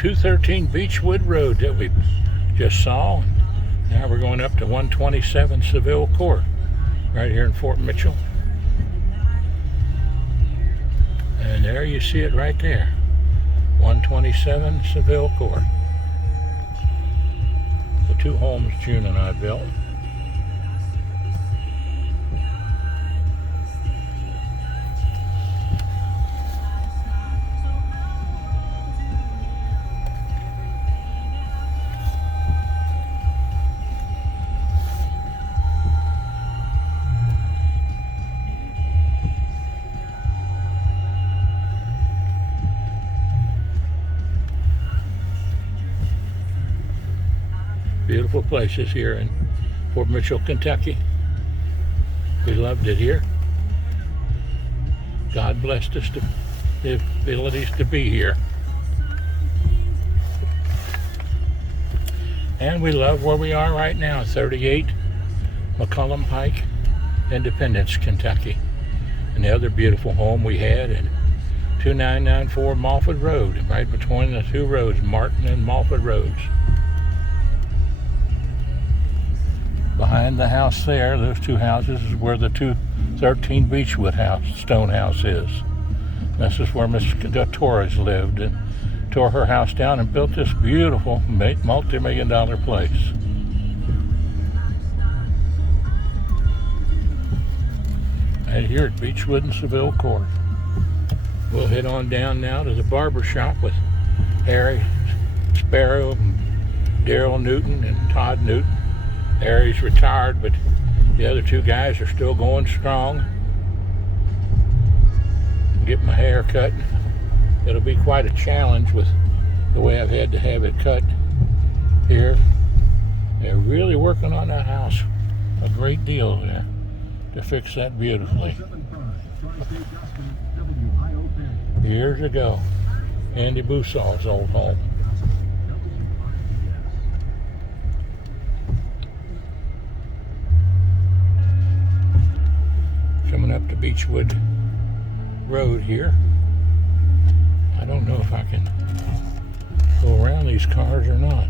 213 Beechwood Road that we just saw. Now we're going up to 127 Seville Court, right here in Fort Mitchell. And there you see it right there, 127 Seville Court. The two homes June and I built. Beautiful places here in Fort Mitchell, Kentucky. We loved it here. God blessed us to the abilities to be here. And we love where we are right now, 38 McCullum Pike, Independence, Kentucky. And the other beautiful home we had in 2994 Moffett Road, right between the two roads, Martin and Moffett Roads. Behind the house there, those two houses, is where the 213 Beechwood house, stone house is. This is where Miss Torres lived and tore her house down and built this beautiful multi-million-dollar place. Right here at Beechwood and Seville Court. We'll head on down now to the barber shop with Harry Sparrow, Daryl Newton, and Todd Newton. Harry's retired, but the other two guys are still going strong. Get my hair cut. It'll be quite a challenge with the way I've had to have it cut here. They're really working on that house a great deal there to fix that beautifully. Years ago, Andy Bousaw's old home. Coming up to Beechwood Road here. I don't know if I can go around these cars or not.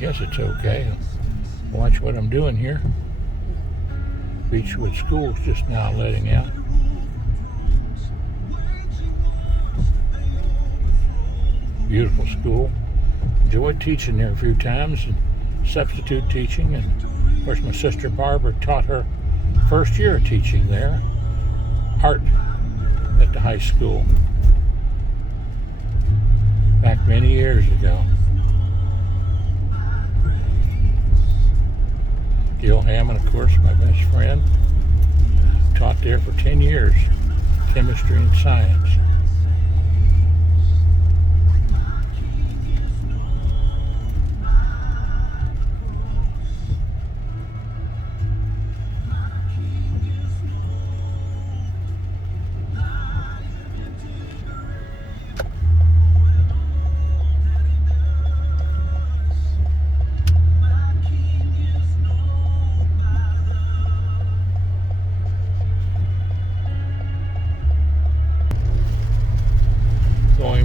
Guess it's okay. Watch what I'm doing here. Beechwood School's just now letting out. Beautiful school. Enjoyed teaching there a few times and substitute teaching. And of course my sister Barbara taught her first year of teaching there, art at the high school back many years ago. Gil Hammond, of course, my best friend, taught there for 10 years, chemistry and science.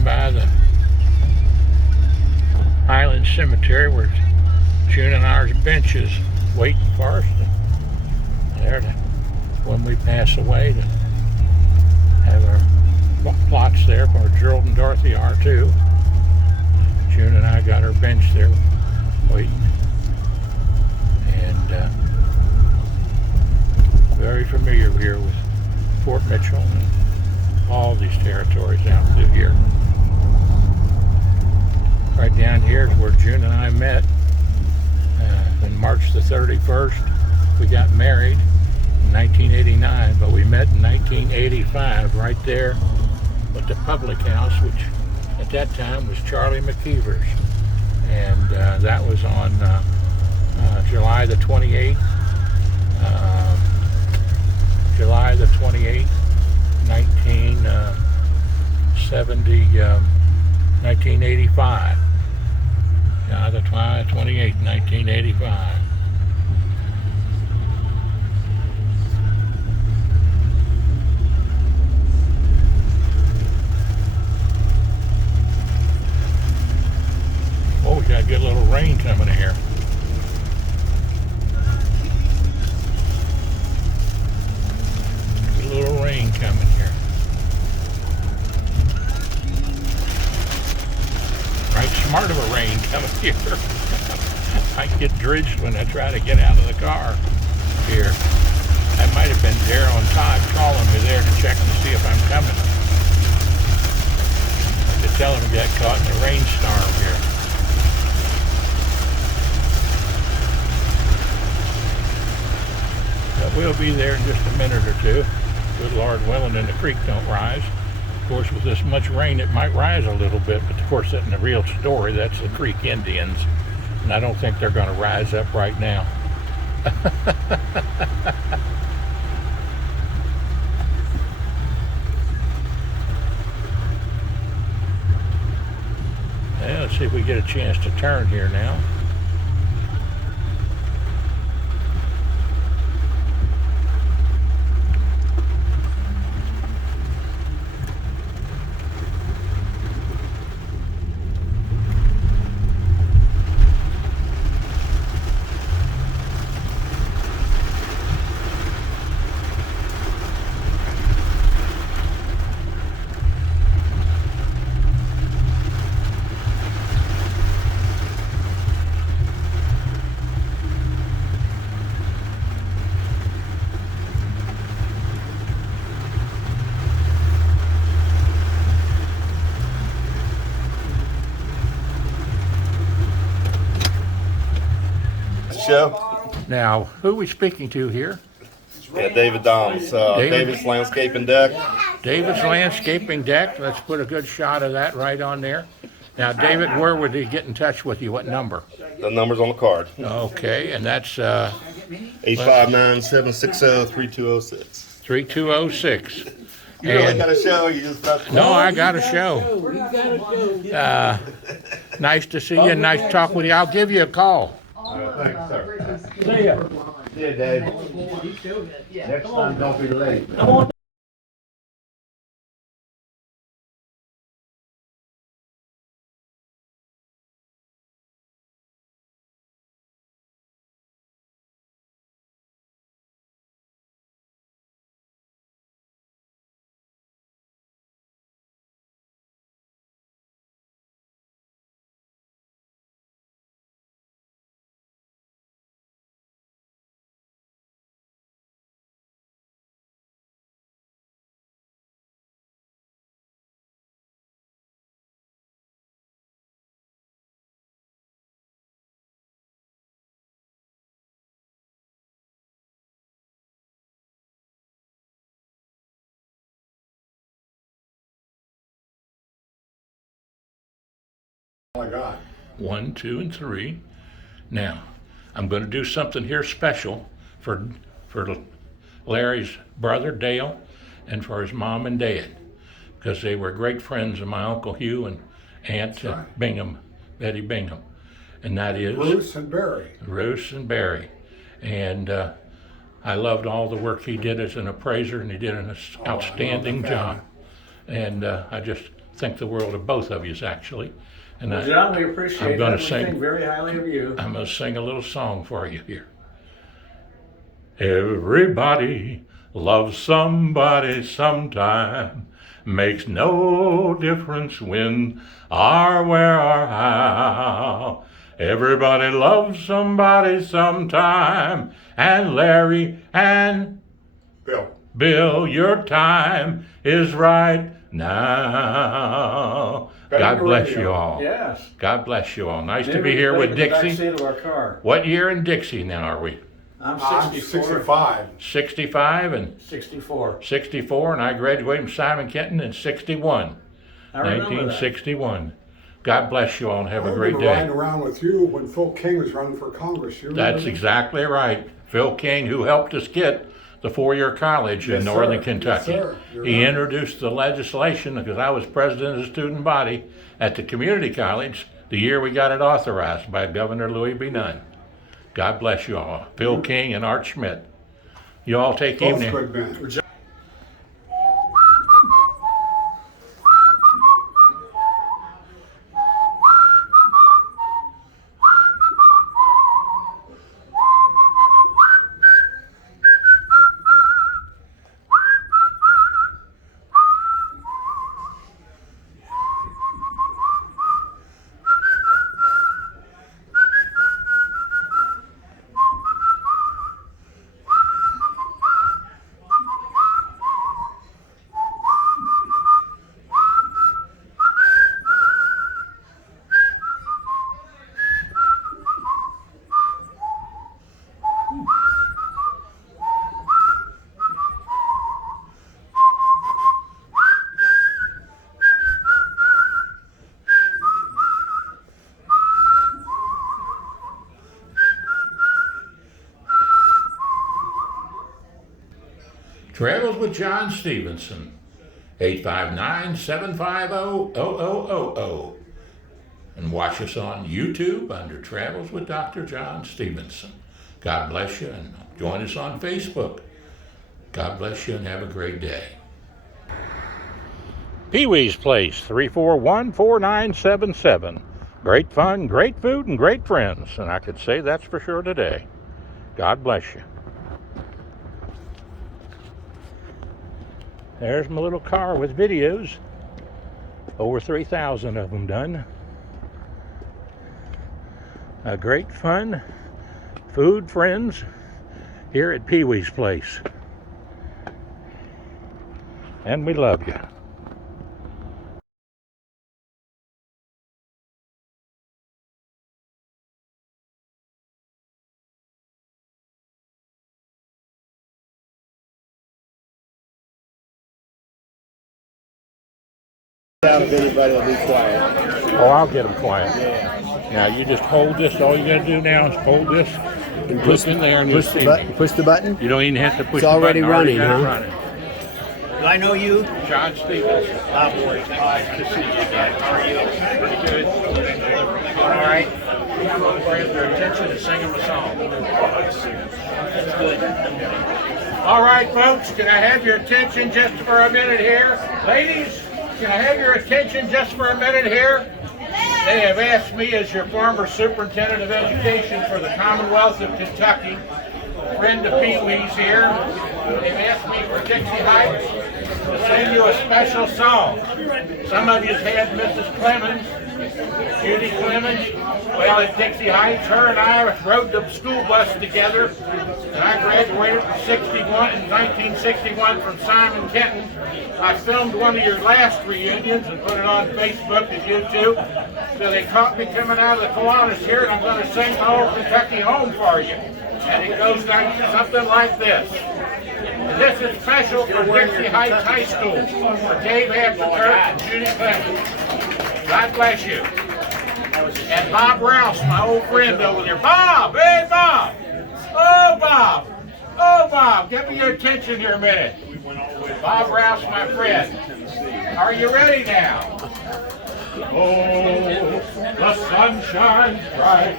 By the Highland Cemetery where June and ours bench is waiting for us. There to, when we pass away, to have our plots there where Gerald and Dorothy are too. June and I got our bench there waiting. And very familiar here with Fort Mitchell and all these territories out through here. Right down here is where June and I met. On March the 31st, we got married in 1989, but we met in 1985 right there at the public house, which at that time was Charlie McKeever's. And that was on July the 28th. July the 28th, 1985. The 28th, 1985. Oh, we got a good little rain coming here. Good little rain coming here. Right, smart of a rain coming here. I get drenched when I try to get out of the car here. That might have been Daryl and Todd calling me there to check and see if I'm coming. I had to tell them I got caught in a rainstorm here. But we'll be there in just a minute or two. Good Lord willing, and the creek don't rise. Of course, with this much rain, it might rise a little bit, but of course, that's in the real story. That's the Creek Indians, and I don't think they're going to rise up right now. Yeah, let's see if we get a chance to turn here now. Show. Now, who are we speaking to here? Yeah, David Doms. David's Landscaping Deck. David's Landscaping Deck. Let's put a good shot of that right on there. Now, David, where would he get in touch with you? What number? The number's on the card. Okay, and that's 859-760-3206. 3206. You really got a show? You just got to... No, I got a show. Nice to see you and nice to talk with you. I'll give you a call. Thanks, sir. See ya. See you, Dave. Next time, don't be late. Oh my God. 1, 2, and 3. Now, I'm going to do something here special for Larry's brother, Dale, and for his mom and dad, because they were great friends of my Uncle Hugh and Aunt Bingham, Betty Bingham. And that is Bruce and Barry. Bruce and Barry. And I loved all the work he did as an appraiser, and he did an outstanding job. And I just think the world of both of yous, actually. And Well, John, we appreciate gonna that. We sing- think very highly of you. I'm going to sing a little song for you here. Everybody loves somebody sometime. Makes no difference when or where or how. Everybody loves somebody sometime. And Larry and Bill, your time is right now. God bless you all. Yes. God bless you all. Nice to Maybe be here we with play in the Dixie. back seat of our car. What year in Dixie now are we? I'm I'm 64. 65. 65 and 64. 64, and I graduated from Simon Kenton in 61. I remember 1961. God bless you all and have a I great remember riding day. around with you when Phil King was running for Congress. You remember That's that? exactly right. Phil King, who helped us get the four-year college in Yes, northern sir. Kentucky. Yes, sir. You're He right. introduced the legislation because I was president of the student body at the community college the year we got it authorized by Governor Louis B. Nunn. God bless you all. Phil King and Art Schmidt. You all take Both evening. good men. Travels with John Stephenson, 859-750-0000. And watch us on YouTube under Travels with Dr. John Stephenson. God bless you, and join us on Facebook. God bless you and have a great day. Pee-wee's Place, 341-4977. Great fun, great food, and great friends. And I could say that's for sure today. God bless you. There's my little car with videos. Over 3,000 of them done. A great fun, food, friends here at Pee-wee's Place. And we love you. If anybody will be quiet. Oh, I'll get them quiet. Now you just hold this. All you gotta do now is hold this and push in there, and you see me. Push the button. You don't even have to push It's the already button. running, Already huh? running. Do I know you? John Stephenson. Boys. Nice to see you guys. How are you? Pretty good. All right. I'm going to grab their attention and sing them a song. That's good. All right, folks, can I have your attention just for a minute here? Ladies, can I have your attention just for a minute here? They have asked me, as your former Superintendent of Education for the Commonwealth of Kentucky, friend of Pee-wee's here, they've asked me for Dixie Heights to sing you a special song. Some of you have had Mrs. Clemens, Judy Clemens. Well, at Dixie Heights, her and I rode the school bus together, and I graduated in 1961 from Simon Kenton. I filmed one of your last reunions and put it on Facebook and YouTube. So they caught me coming out of the Kiwanis here, and I'm going to sing my old Kentucky home for you. And it goes down something like this. And this is special for Dixie Heights High School, for Dave Abdelkirk and Judy Clemens. God bless you. And Bob Rouse, my old friend over there. Bob! Hey, Bob! Oh, Bob! Oh, Bob! Give me your attention here a minute. Bob Rouse, my friend. Are you ready now? Oh, the sun shines bright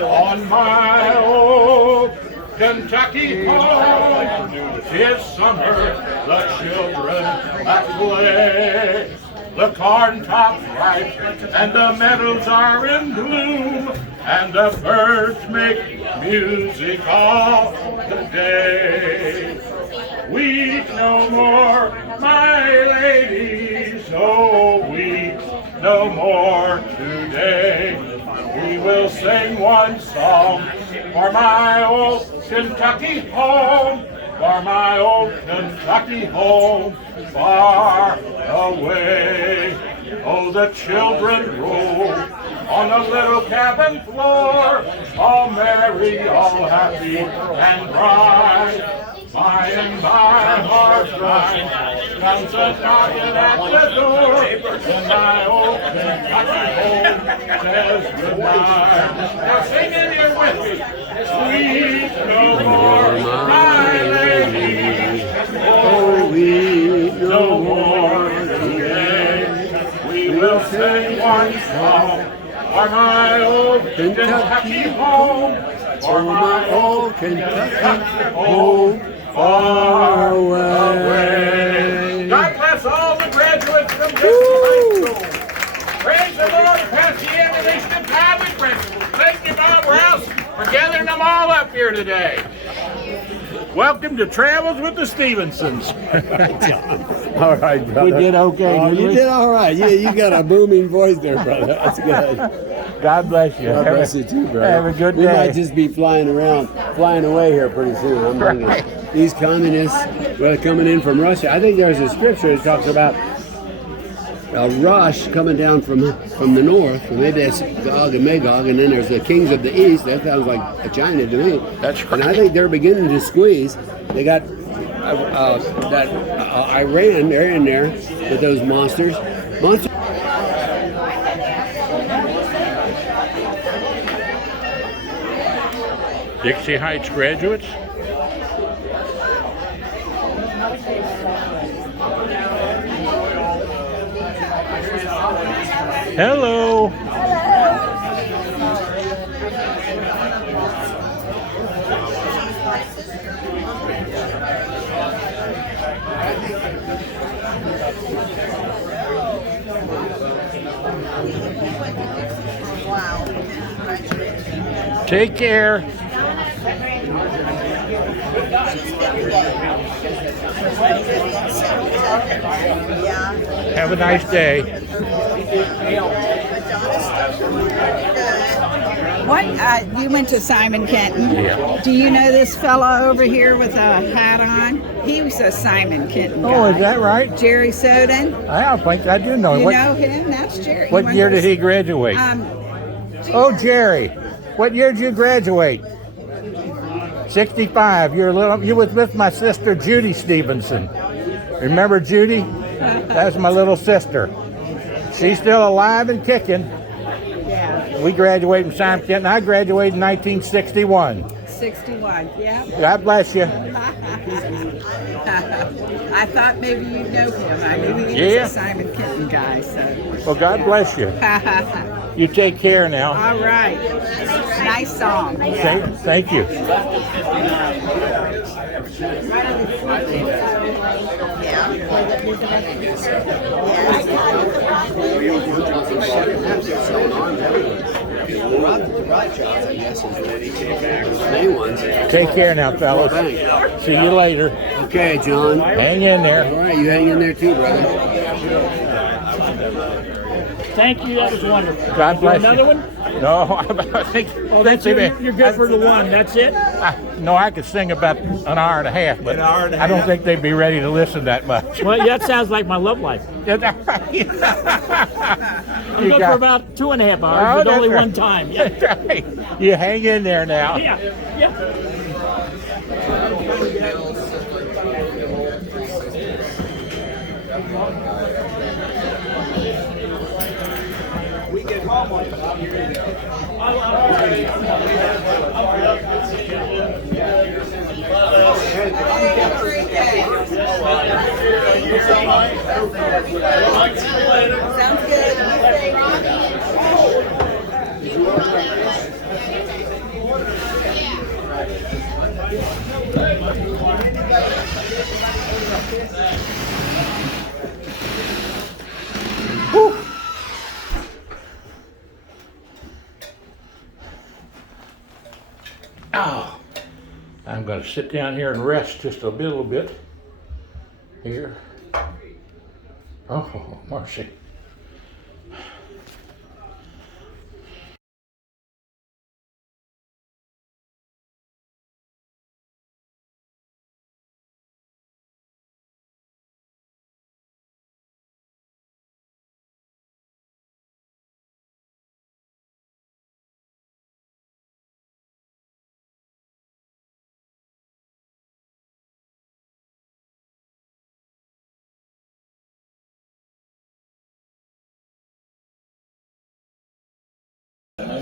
on my old Kentucky home. 'Tis summer, the children at play. The corn tops ripe and the meadows are in bloom, and the birds make music all the day. Weep no more, my ladies, oh weep no more today. We will sing one song for my old Kentucky home, for my old Kentucky home, far away. Oh, the children roll on the little cabin floor, all merry, all happy and bright. By and by, hard time comes a knocking at the door, and my old Kentucky home says goodbye. Now sing it here with me. Weep no more, my lady. Oh, weep no more today. We will sing one song for my old Kentucky home, For my old Kentucky home, far away. God bless all the graduates from Dixie High School. Praise the Lord and pass the ammunition and Bible principles. Thank you, Bob Rouse, for gathering them all up here today. Welcome to Travels with the Stephensons. All right, brother. We did okay, Oh, didn't you we? did all right. Yeah, you got a booming voice there, brother. That's good. God bless you. God bless you too, brother. Have a good We day. might just be flying away here pretty soon. I'm thinking these communists, well, coming in from Russia. I think there's a scripture that talks about a rush coming down from the north. Well, maybe that's Gog and Magog, and then there's the kings of the east. That sounds like a China to me. That's And I think they're beginning to squeeze. They got Iran. They're in there with those monsters. Dixie Heights graduates. Hello. Take care. Have a nice day. What? You went to Simon Kenton? Yeah. Do you know this fella over here with a hat on? He was a Simon Kenton guy. Oh, is that right? Jerry Soden. I don't think I do know. You What, know him? That's Jerry. what year did he graduate? Oh, Jerry. What year did you graduate? 65. You was with my sister Judy Stephenson. Remember Judy? That's my little sister. She's still alive and kicking. Yeah. We graduated from Simon Kenton. I graduated in 1961. 61. Yeah. God bless you. I thought maybe you'd know him. I knew he Yeah. was a Simon Kenton guy. So. Well, God bless you. You take care now. All right. Nice song. Yeah. Thank you. Take care now, fellas. See you later. Okay, John. Hang in there. All right, you hang in there too, brother. Thank you, that was wonderful. God bless you. Another one? No, I think. Oh, that's it. You're good for the one. That's it? No, I could sing about an hour and a half, but I don't think they'd be ready to listen that much. Well, that sounds like my love life. I'm good for about 2.5 hours, but only one time. Yeah. That's right. You hang in there now. Yeah. Yeah. Sounds good. Oh, I'm going to sit down here and rest just a little bit here. Oh, mercy.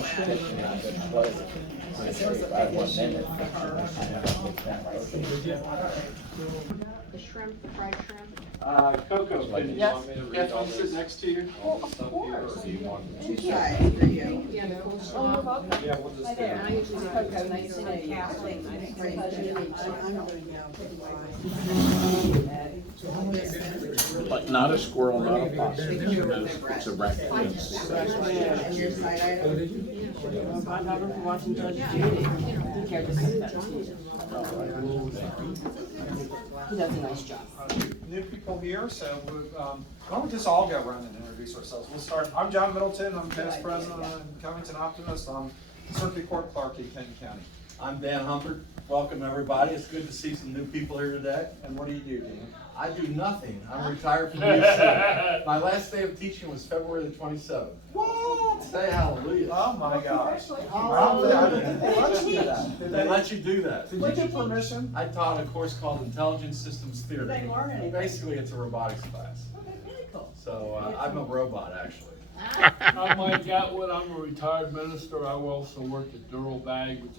The shrimp, the fried shrimp. Coco, can you want me to read all this? Sit next to you? Well, of course. Do you want? Yeah, for you. Yeah, the coleslaw. Yeah, we'll just. And I usually do Coco, nice and Kathleen. But not a squirrel, not a possum. It's a raccoon. And your side item? Watching Judge Judy. He cared to send that to you. He does a nice job. New people here, so why don't we just all go around and introduce ourselves? We'll start. I'm John Middleton. I'm past president of Covington Optimist. I'm circuit court clerk in Kenton County. I'm Dan Humphrey. Welcome, everybody. It's good to see some new people here today. And what do you do, Dan? I do nothing. I'm retired from UC. My last day of teaching was February the 27th. What? Say hallelujah. Oh my gosh. Hallelujah. They let you do that. They let you do that. Did you get permission? I taught a course called Intelligent Systems Theory. Basically, it's a robotics class. So I'm a robot, actually. I'm Mike Atwood. I'm a retired minister. I also worked at Durrell Bag, which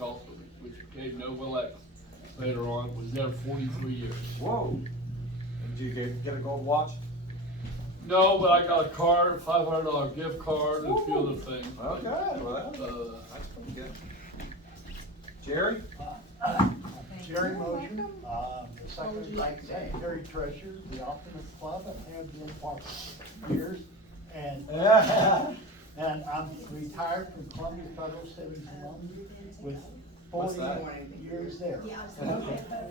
became Nova X later on. Was there 43 years. Whoa. Did you get a gold watch? No, but I got a card, $500 gift card, and a few other things. Okay, well that's pretty good. Jerry? Jerry Mosier, the secretary treasurer, the Optimist Club, and have been for years. And I'm retired from Columbia Federal Savings and Loan with 40 years there.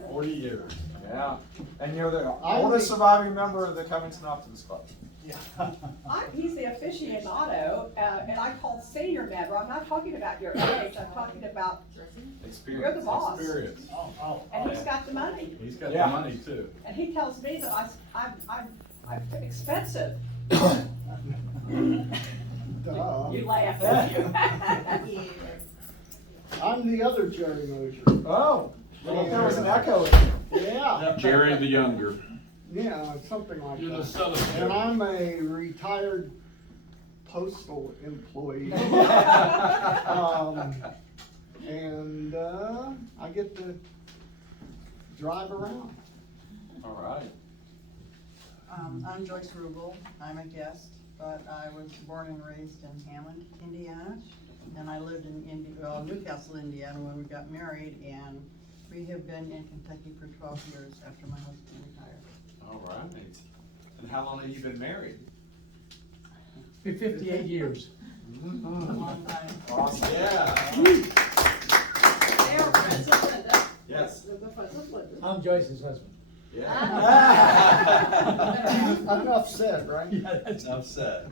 40 years. Yeah. And you're the oldest surviving member of the Covington Optimist Club. Yeah. He's the aficionado, and I call senior member. I'm not talking about your age, I'm talking about, Experience. you're the boss. Experience. And he's got the money. He's got Yeah. the money, too. And he tells me that I'm expensive. You laugh, don't you? I'm the other Jerry Mosier. Oh, well, there was an echo in it. Yeah. Jerry the younger. Yeah, something like You're the that. son of And Jerry. I'm a retired postal employee. And I get to drive around. All right. I'm Joyce Rubel. I'm a guest, but I was born and raised in Hammond, Indiana. And I lived in Newcastle, Indiana when we got married, and we have been in Kentucky for 12 years after my husband retired. All right. And how long have you been married? 58 years. A long time. Awesome. Yeah. Yes. I'm Joyce's husband. Yeah. Enough said, right? Enough said.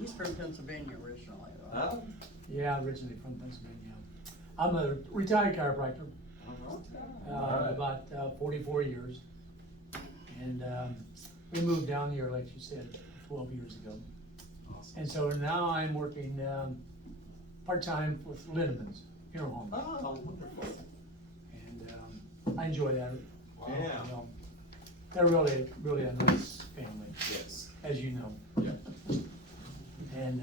He's from Pennsylvania originally, though. Huh? Yeah, originally from Pennsylvania. I'm a retired chiropractor, about 44 years. And we moved down here, like you said, 12 years ago. Awesome. And so now I'm working part-time with Lindemans Funeral Home. Oh, wonderful. And I enjoy that. Yeah. You know, they're really a nice family, Yes. as you know. Yeah. And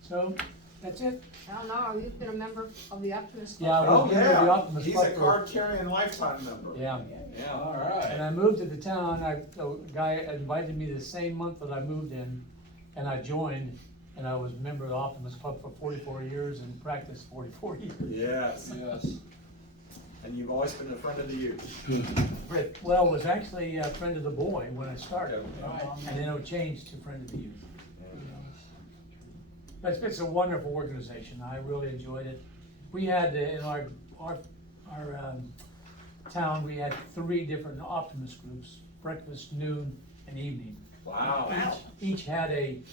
so that's it. I don't know, you've been a member of the Optimist Yeah, I Club. was Oh, a member of the yeah. Optimist He's Club a for- card carrying lifetime member. Yeah. Yeah. All And right. I moved to the town. A guy invited me the same month that I moved in, and I joined. And I was a member of the Optimist Club for 44 years and practiced 44 years. Yes. Yes. And you've always been a friend of the youth. Well, was actually a friend of the boy when I started, Okay. and then it changed to friend of the youth. But it's a wonderful organization. I really enjoyed it. We had in our town, we had 3 different Optimist groups: breakfast, noon, and evening. Wow. Each had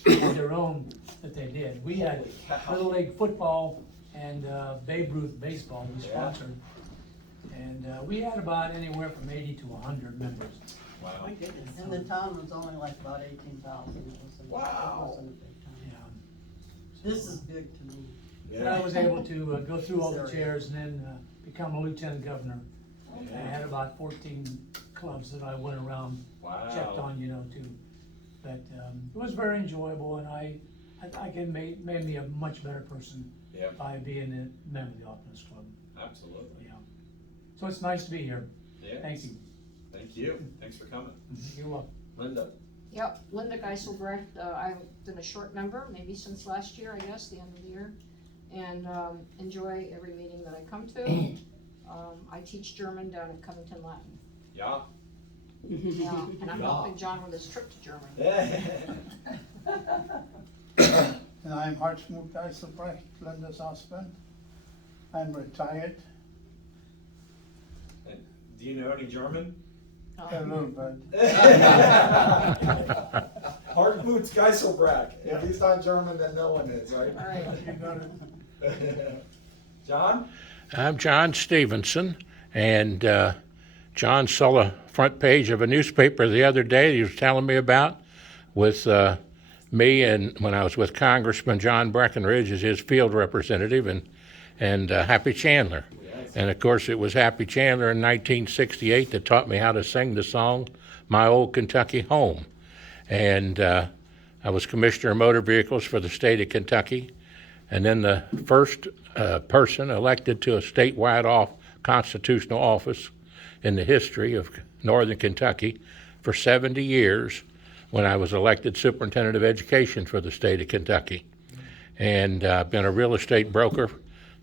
their own that they did. We had Little League football and Babe Ruth baseball we sponsored. And we had about anywhere from 80 to 100 members. Wow. And the town was only like about 18,000. Wow. It wasn't a big town. Yeah. This is big to me. But I was able to go through all the chairs and then become a lieutenant governor. I had about 14 clubs that I went around, checked on, but it was very enjoyable, and I I can made me a much better person Yep. by being a member of the Optimist Club. Absolutely. Yeah. So it's nice to be here. Yes. Thank you. Thank you. Thanks for coming. You're welcome. Linda? Yep, Linda Geiselbrecht, I've been a short member, maybe since last year, I guess, the end of the year, and enjoy every meeting that I come to. I teach German down at Covington Latin. Yeah. Yeah, and I'm Yeah. helping John with his trip to Germany. And I'm Hartmut Geiselbrecht, Linda's husband. I'm retired, And do you know any German? a little bit. Hartmut Geiselbrecht. If he's not German, then no one is, right? All right. You got it. John? I'm John Stephenson, and John saw the front page of a newspaper the other day he was telling me about with me, and when I was with Congressman John Breckinridge as his field representative, and Happy Chandler. And of course it was Happy Chandler in 1968 that taught me how to sing the song, My Old Kentucky Home. And I was Commissioner of Motor Vehicles for the state of Kentucky, and then the first person elected to a statewide constitutional office in the history of Northern Kentucky for 70 years when I was elected Superintendent of Education for the state of Kentucky. And I've been a real estate broker.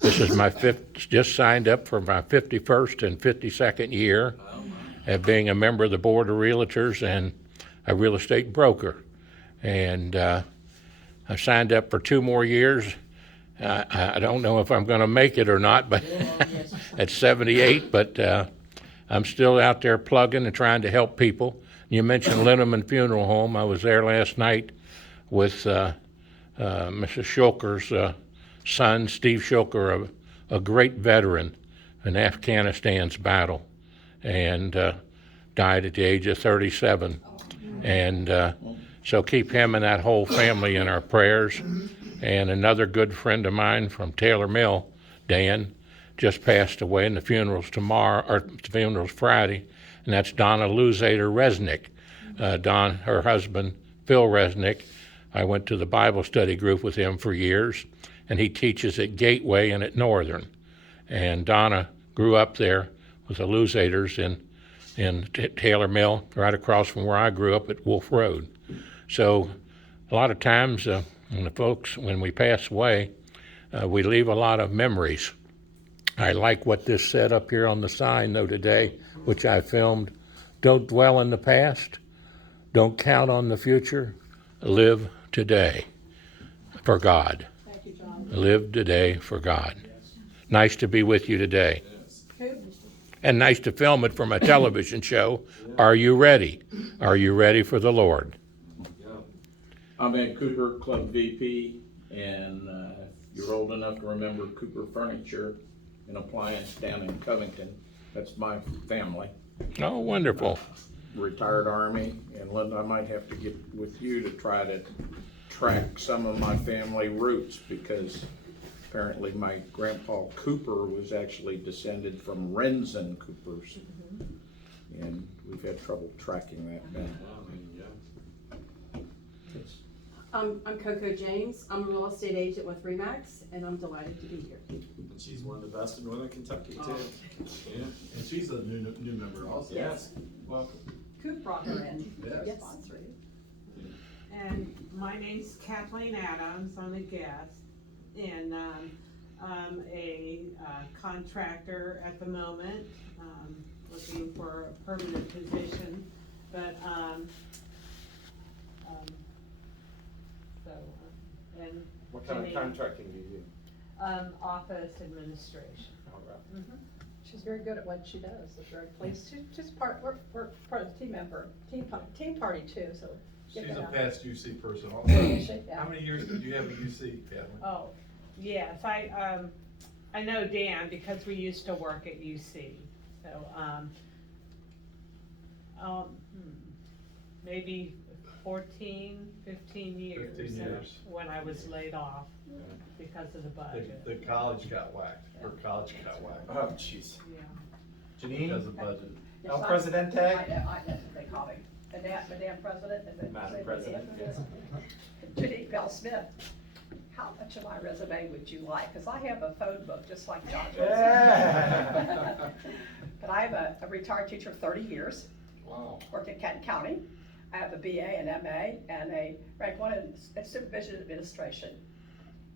This is my just signed up for my 51st and 52nd year of being a member of the Board of Realtors and a real estate broker. And I signed up for 2 more years. I don't know if I'm going to make it or not, but at 78, but I'm still out there plugging and trying to help people. You mentioned Linneman Funeral Home. I was there last night with Mrs. Shulker's son, Steve Shulker, a great veteran in Afghanistan's battle, and died at the age of 37. And so keep him and that whole family in our prayers. And another good friend of mine from Taylor Mill, Dan, just passed away, and the funeral's tomorrow, or the funeral's Friday, and that's Donna Luzader Resnick. Don, her husband, Phil Resnick, I went to the Bible study group with him for years, and he teaches at Gateway and at Northern. And Donna grew up there with the Luzaders in Taylor Mill, right across from where I grew up at Wolf Road. So a lot of times when we pass away, we leave a lot of memories. I like what this said up here on the sign, though, today, which I filmed. Don't dwell in the past. Don't count on the future. Live today for God. Thank you, John. Live today for God. Nice to be with you today. And nice to film it from a television show. Are you ready? Are you ready for the Lord? I'm Ed Cooper, Club VP, and if you're old enough to remember Cooper Furniture and Appliance down in Covington, that's my family. Oh, wonderful. Retired Army, and Linda, I might have to get with you to try to track some of my family roots, because apparently my grandpa Cooper was actually descended from Renzen Coopers, and we've had trouble tracking that down. I'm Coco James. I'm a real estate agent with RE/MAX, and I'm delighted to be here. She's one of the best in Northern Kentucky, too. Yeah. And she's a new member also. Yes. Welcome. Coop brought her in. Yes. Sponsor you. And my name's Kathleen Adams. I'm a guest, and I'm a contractor at the moment, looking for a permanent position. But and What kind of contracting do you do? office administration. All right. She's very good at what she does. It's very pleased. She's we're part of the team member, team party too, so. She's get a that out. past UC person also. Yeah. How many years did you have at UC, Kathleen? Oh, yes, I know Dan because we used to work at UC, so, maybe 14, 15 years. 15 years. When I was laid off because of the budget. The college got whacked, or college got whacked. Oh, jeez. Yeah. Janine? Because of budget. Yes, El Presidente? I know what they call me. Madam President, is it? Madam President, yes. Judy Bell Smith, how much of my resume would you like? Because I have a phone book just like John. Yeah. But I have a retired teacher of 30 years. Wow. Worked in Kenton County. I have a BA and MA and a rank 1 in supervision and administration.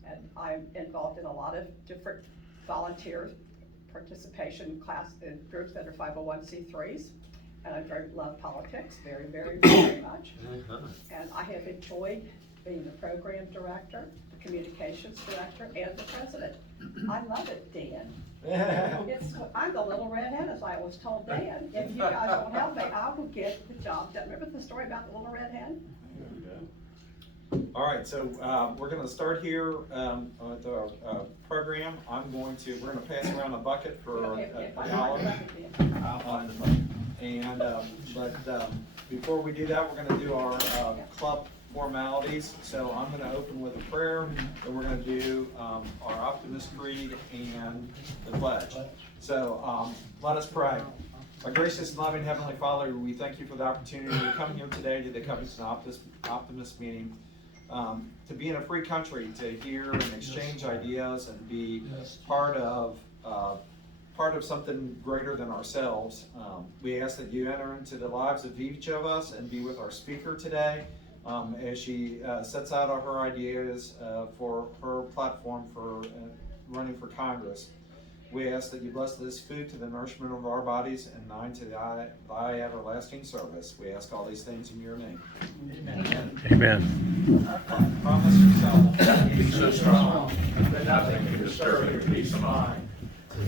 And I'm involved in a lot of different volunteer participation class in groups that are 501c3s. And I very love politics, very, very, very much. And I have enjoyed being the program director, the communications director, and the president. I love it, Dan. I'm the little redhead, as I was told Dan. If you guys don't help me, I will get the job. Remember the story about the little redhead? All right, so we're going to start here with our program. We're going to pass around a bucket for an hour. I'll find the bucket. And but before we do that, we're going to do our club formalities. So I'm going to open with a prayer, and we're going to do our Optimist Creed and the pledge. So let us pray. Our gracious and loving Heavenly Father, we thank you for the opportunity to come here today to the Covington Optimist meeting. To be in a free country, to hear and exchange ideas and be part of something greater than ourselves. We ask that you enter into the lives of each of us and be with our speaker today as she sets out her ideas for her platform for running for Congress. We ask that you bless this food to the nourishment of our bodies and thine to thy everlasting service. We ask all these things in your name. Amen. Amen. Promise yourself. Be so strong that nothing can disturb your peace of mind.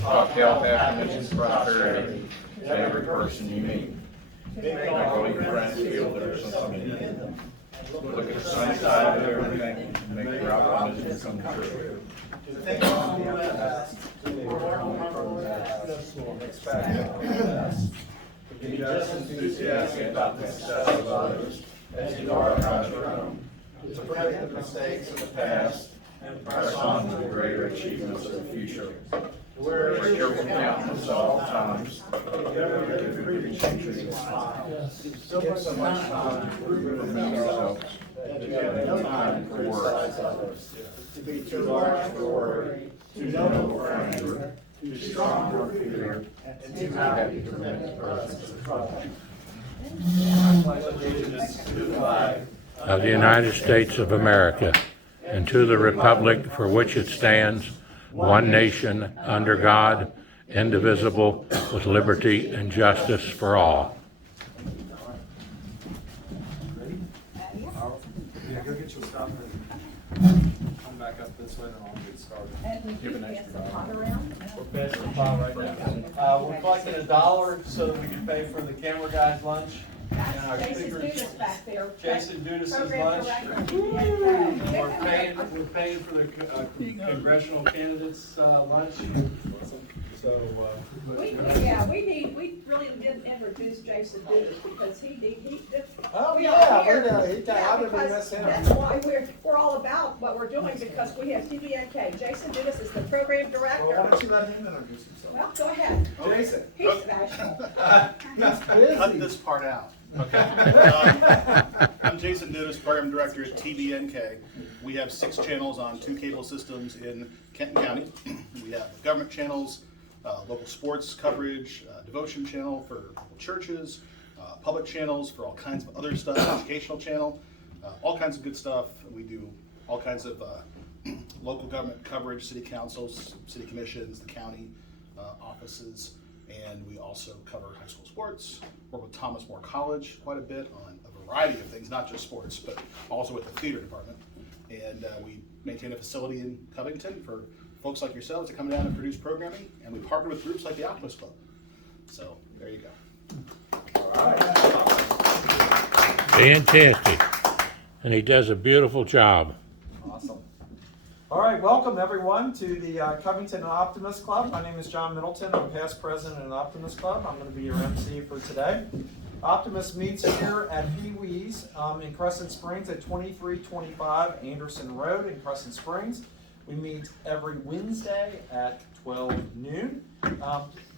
Talk health, happiness, and prosperity to every person you meet. Make all your friends feel there's something in them. Look at the sunny side of everything and make your optimism come true. Think on the best. Expect the best. Be just enthusiastic about the success of others as you are about your own. To forget the mistakes of the past and press on to the greater achievements of the future. Wear a cheerful countenance at all times. Give every change a smile. Give so much time to remove yourself that you have no time for words. To be too large for worry, too noble for anger, too strong for fear, and too happy to prevent the presence of trouble. I pledge allegiance to the flag of the United States of America and to the republic for which it stands, one nation, under God, indivisible, with liberty and justice for all. Yeah, go get your stuff and come back up this way and I'll get started. Give an extra $1. We're passing the file right now. We're collecting $1 so that we can pay for the camera guy's lunch. And our Jason speakers, Dudas back there. Jason Dudas' Program lunch. director. We're paying for the congressional candidates' lunch. So, We really didn't introduce Jason Dudas because Oh, we yeah, are here. how did we Because miss him? that's why we're all about what we're doing, because we have TBNK. Jason Dudas is the program director. Well, why don't you let him introduce himself? Well, go ahead. Jason. He's special. Cut this part out. Okay. I'm Jason Dudas, Program Director at TBNK. We have 6 channels on 2 cable systems in Kenton County. We have government channels, local sports coverage, devotion channel for local churches, public channels for all kinds of other stuff, educational channel, all kinds of good stuff. We do all kinds of local government coverage, city councils, city commissions, the county offices, and we also cover high school sports, work with Thomas More College quite a bit on a variety of things, not just sports, but also with the theater department. And we maintain a facility in Covington for folks like yourselves to come down and produce programming, and we partner with groups like the Optimist Club. So there you go. All right. Fantastic. And he does a beautiful job. Awesome. All right, welcome everyone to the Covington Optimist Club. My name is John Middleton. I'm past president of Optimist Club. I'm going to be your MC for today. Optimist meets here at Pee Wee's in Crescent Springs at 2325 Anderson Road in Crescent Springs. We meet every Wednesday at 12 noon.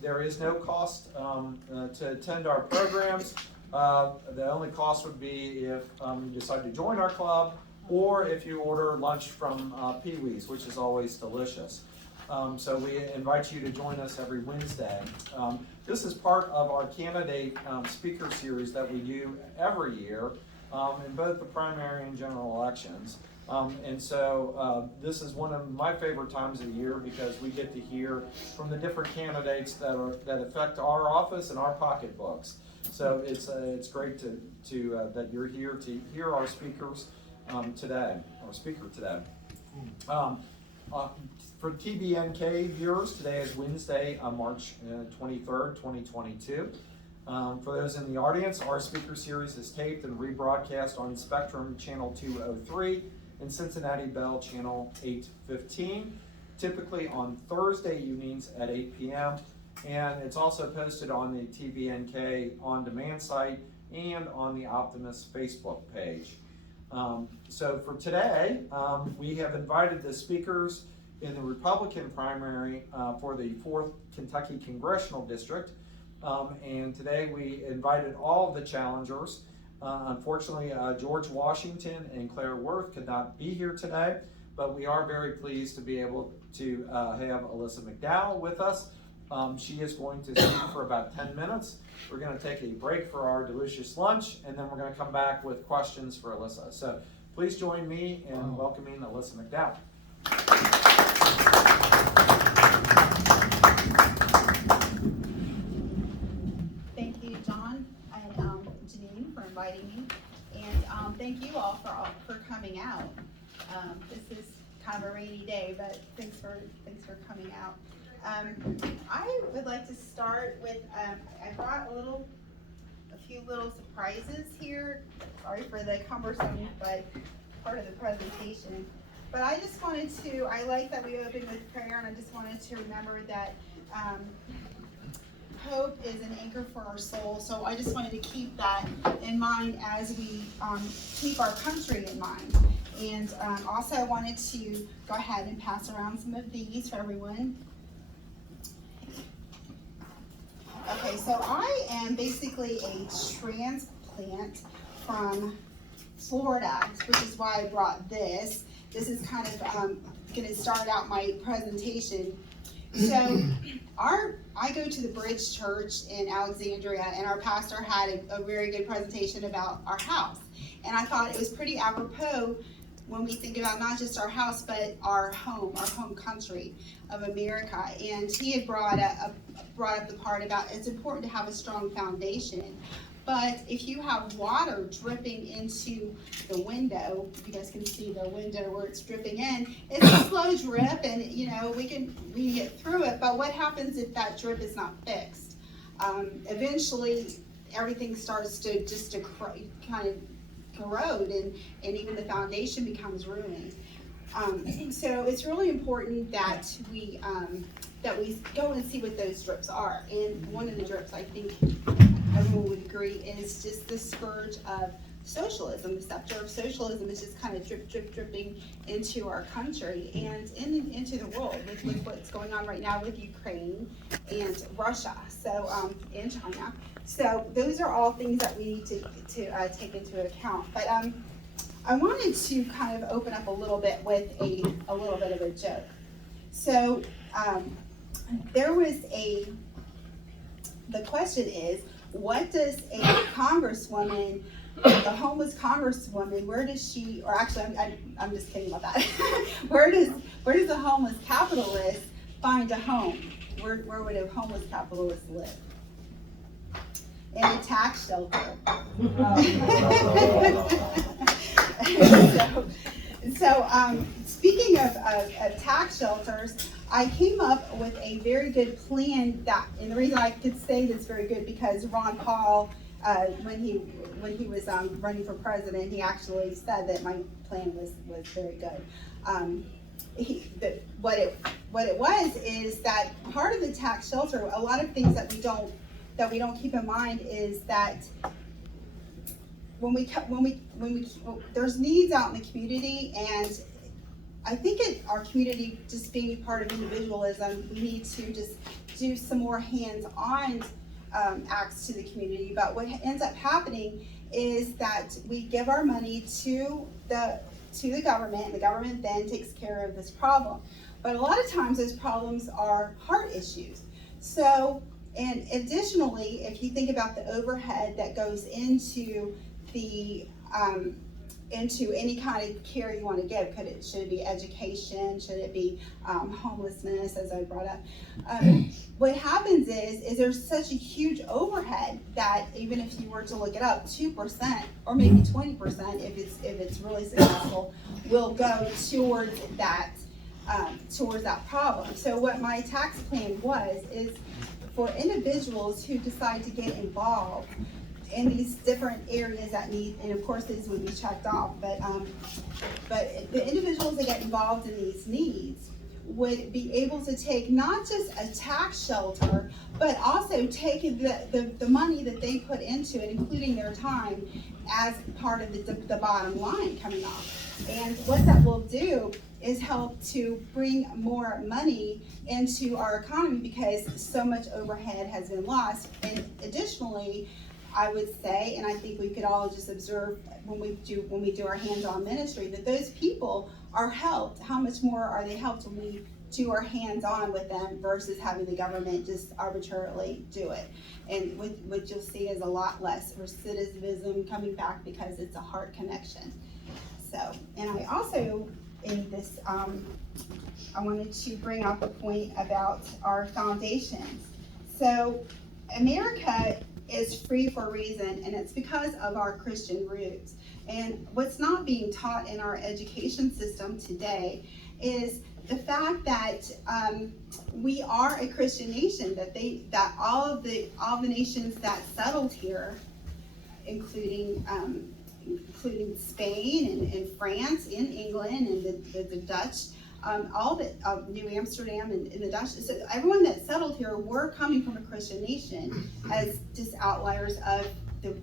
There is no cost to attend our programs. The only cost would be if you decide to join our club, or if you order lunch from Pee Wee's, which is always delicious. So we invite you to join us every Wednesday. This is part of our candidate speaker series that we do every year in both the primary and general elections. And so this is one of my favorite times of the year because we get to hear from the different candidates that affect our office and our pocketbooks. So it's great that you're here to hear our speakers today, our speaker today. For TBNK viewers, today is Wednesday, March 23rd, 2022. For those in the audience, our speaker series is taped and rebroadcast on Spectrum Channel 203 and Cincinnati Bell Channel 815, typically on Thursday evenings at 8 p.m. And it's also posted on the TBNK on-demand site and on the Optimist Facebook page. So for today, we have invited the speakers in the Republican primary for the 4th Kentucky Congressional District. And today we invited all of the challengers. Unfortunately, George Washington and Claire Worth could not be here today, but we are very pleased to be able to have Alyssa McDowell with us. She is going to speak for about 10 minutes. We're going to take a break for our delicious lunch, and then we're going to come back with questions for Alyssa. So please join me in welcoming Alyssa McDowell. Thank you, John and Janine, for inviting me, and thank you all for coming out. This is kind of a rainy day, but thanks for coming out. I would like to start with I brought a few little surprises here. Sorry for the cumbersome, but part of the presentation. But I just wanted to, I like that we opened with prayer, and I just wanted to remember that hope is an anchor for our soul. So I just wanted to keep that in mind as we keep our country in mind. And also I wanted to go ahead and pass around some of these for everyone. Okay, so I am basically a transplant from Florida, which is why I brought this. This is kind of going to start out my presentation. So I go to the Bridge Church in Alexandria, and our pastor had a very good presentation about our house. And I thought it was pretty apropos when we think about not just our house, but our home country of America. And he had brought up the part about it's important to have a strong foundation. But if you have water dripping into the window, you guys can see the window where it's dripping in, it's a slow drip, and we can get through it. But what happens if that drip is not fixed? Eventually, everything starts to kind of corrode, and even the foundation becomes ruined. So it's really important that we go and see what those drips are. And one of the drips, I think everyone would agree, is just the scourge of socialism. The scepter of socialism is just kind of dripping into our country and into the world with what's going on right now with Ukraine and Russia, and China. So those are all things that we need to take into account. But I wanted to kind of open up a little bit with a little bit of a joke. So there was the question is, what does a congresswoman, the homeless congresswoman, where does she, or actually I'm just kidding about that. where does a homeless capitalist find a home? Where would a homeless capitalist live? In a tax shelter. So speaking of tax shelters, I came up with a very good plan and the reason I could say this very good because Ron Paul, when he was running for president, he actually said that my plan was very good. What it was is that part of the tax shelter, a lot of things that we don't keep in mind is that when there's needs out in the community, and I think our community, just being part of individualism, we need to just do some more hands-on acts to the community, but what ends up happening is that we give our money to the government, and the government then takes care of this problem. But a lot of times those problems are heart issues. So, and additionally, if you think about the overhead that goes into the into any kind of care you want to give, should it be education, should it be homelessness, as I brought up. What happens is there's such a huge overhead that even if you were to look it up, 2% or maybe 20% if it's really successful will go towards that problem. So what my tax plan is for individuals who decide to get involved in these different areas that need, and of course these would be checked off, but the individuals that get involved in these needs would be able to take not just a tax shelter, but also take the money that they put into it, including their time, as part of the bottom line coming off. And what that will do is help to bring more money into our economy because so much overhead has been lost. And additionally, I would say, and I think we could all just observe when we do our hands-on ministry, that those people are helped. How much more are they helped when we do our hands-on with them versus having the government just arbitrarily do it? And what you'll see is a lot less recidivism coming back because it's a heart connection. So, and I also, in this, I wanted to bring up a point about our foundations. So, America is free for a reason, and it's because of our Christian roots. And what's not being taught in our education system today is the fact that we are a Christian nation, that all of the nations that settled here, including Spain and France and England and the Dutch, all the New Amsterdam and the Dutch, so everyone that settled here were coming from a Christian nation as just outliers of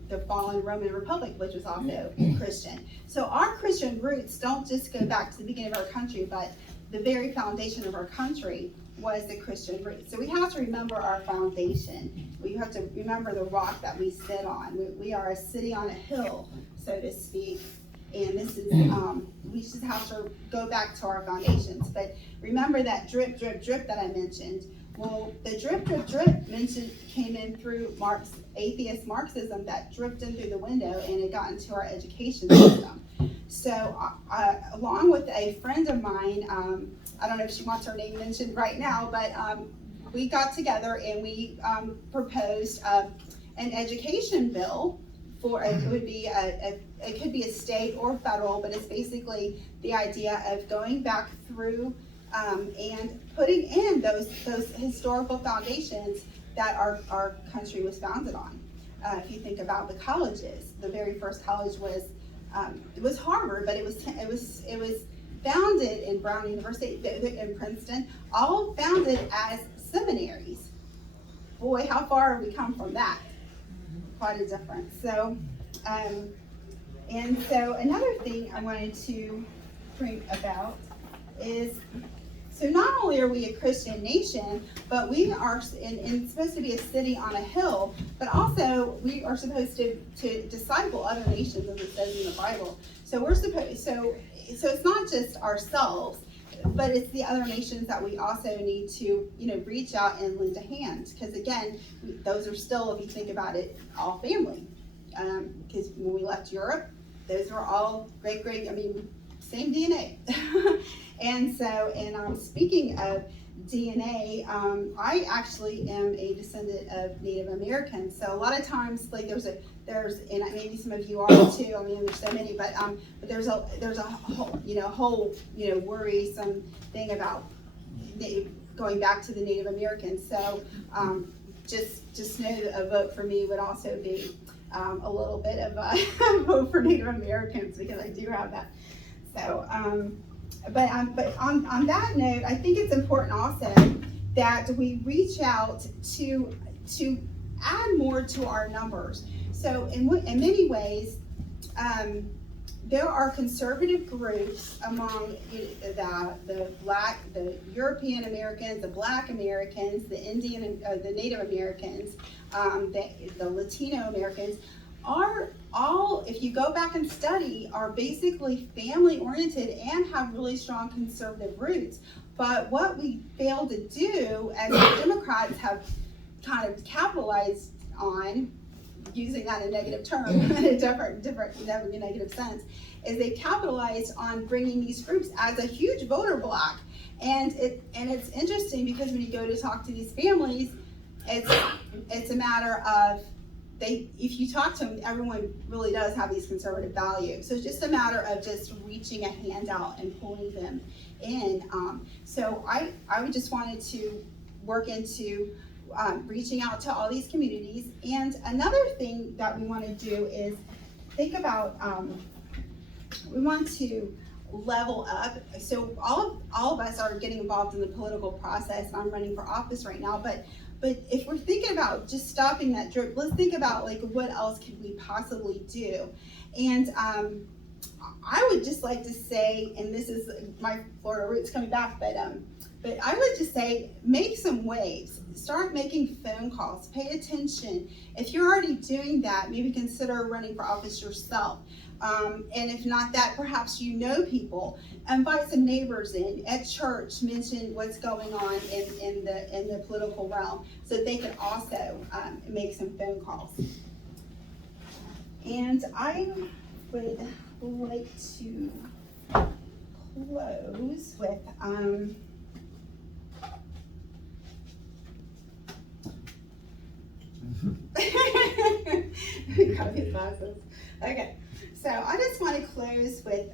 the fallen Roman Republic, which was also Christian. So our Christian roots don't just go back to the beginning of our country, but the very foundation of our country was the Christian roots. So we have to remember our foundation. We have to remember the rock that we sit on. We are a city on a hill, so to speak. And this is, we just have to go back to our foundations. But remember that drip, drip, drip that I mentioned. Well, the drip, drip, drip came in through atheist Marxism that dripped in through the window, and it got into our education system. So along with a friend of mine, I don't know if she wants her name mentioned right now, but we got together and we proposed an education bill for, it would be it could be a state or federal, but it's basically the idea of going back through and putting in those historical foundations that our country was founded on. If you think about the colleges, the very first college was it was Harvard, but it was founded in Brown University, in Princeton, all founded as seminaries. Boy, how far have we come from that? Quite a difference. So, and so another thing I wanted to bring about is, so not only are we a Christian nation, but we are supposed to be a city on a hill, but also we are supposed to disciple other nations, as it says in the Bible. So we're supposed, so it's not just ourselves, but it's the other nations that we also need to, reach out and lend a hand. Because again, those are still, if you think about it, all family. Because when we left Europe, those were all same DNA. And so, and speaking of DNA, I actually am a descendant of Native Americans. So a lot of times, like there's, and maybe some of you are too. I mean, there's so many, but there's a whole, worrisome thing about going back to the Native Americans. So just know that a vote for me would also be a little bit of a vote for Native Americans, because I do have that. So, but on that note, I think it's important also that we reach out to add more to our numbers. So in many ways, there are conservative groups among the European Americans, the Black Americans, the Indian, the Native Americans, the Latino Americans, are all, if you go back and study, are basically family oriented and have really strong conservative roots. But what we failed to do, as the Democrats have kind of capitalized on, using that in a negative term, in a different negative sense, is they capitalized on bringing these groups as a huge voter block. And it's interesting because when you go to talk to these families, it's a matter of, if you talk to them, everyone really does have these conservative values. So it's just a matter of just reaching a hand out and pulling them in. So I would just wanted to work into reaching out to all these communities. And another thing that we want to do is think about, we want to level up. So all of us are getting involved in the political process. I'm running for office right now, but if we're thinking about just stopping that drip, let's think about like what else could we possibly do. And I would just like to say, and this is my Florida roots coming back, but I would just say, make some waves. Start making phone calls. Pay attention. If you're already doing that, maybe consider running for office yourself. And if not that, perhaps you know people. Invite some neighbors in at church. Mention what's going on in the political realm, so that they can also make some phone calls. And I would like to close with gotta get glasses. Okay, so I just want to close with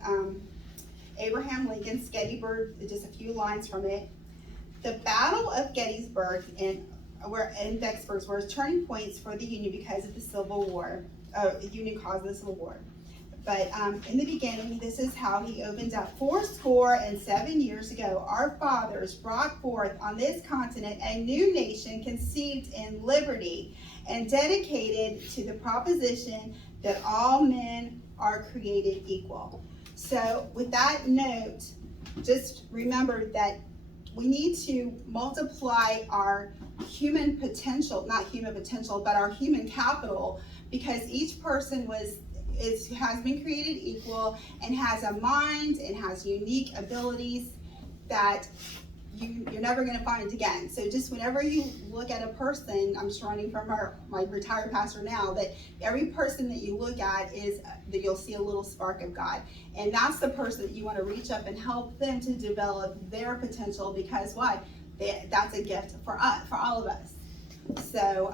Abraham Lincoln's Gettysburg, just a few lines from it. The Battle of Gettysburg and Vicksburg were turning points for the Union because of the Civil War. The Union caused the Civil War. But in the beginning, this is how he opened up. 77 years ago, our fathers brought forth on this continent a new nation conceived in liberty and dedicated to the proposition that all men are created equal. So with that note, just remember that we need to multiply our human potential, not human potential, but our human capital, because each person has been created equal and has a mind and has unique abilities that you're never going to find again. So just whenever you look at a person, I'm just running from my retired pastor now, that every person that you look at that you'll see a little spark of God. And that's the person that you want to reach up and help them to develop their potential, because why? That's a gift for us, for all of us. So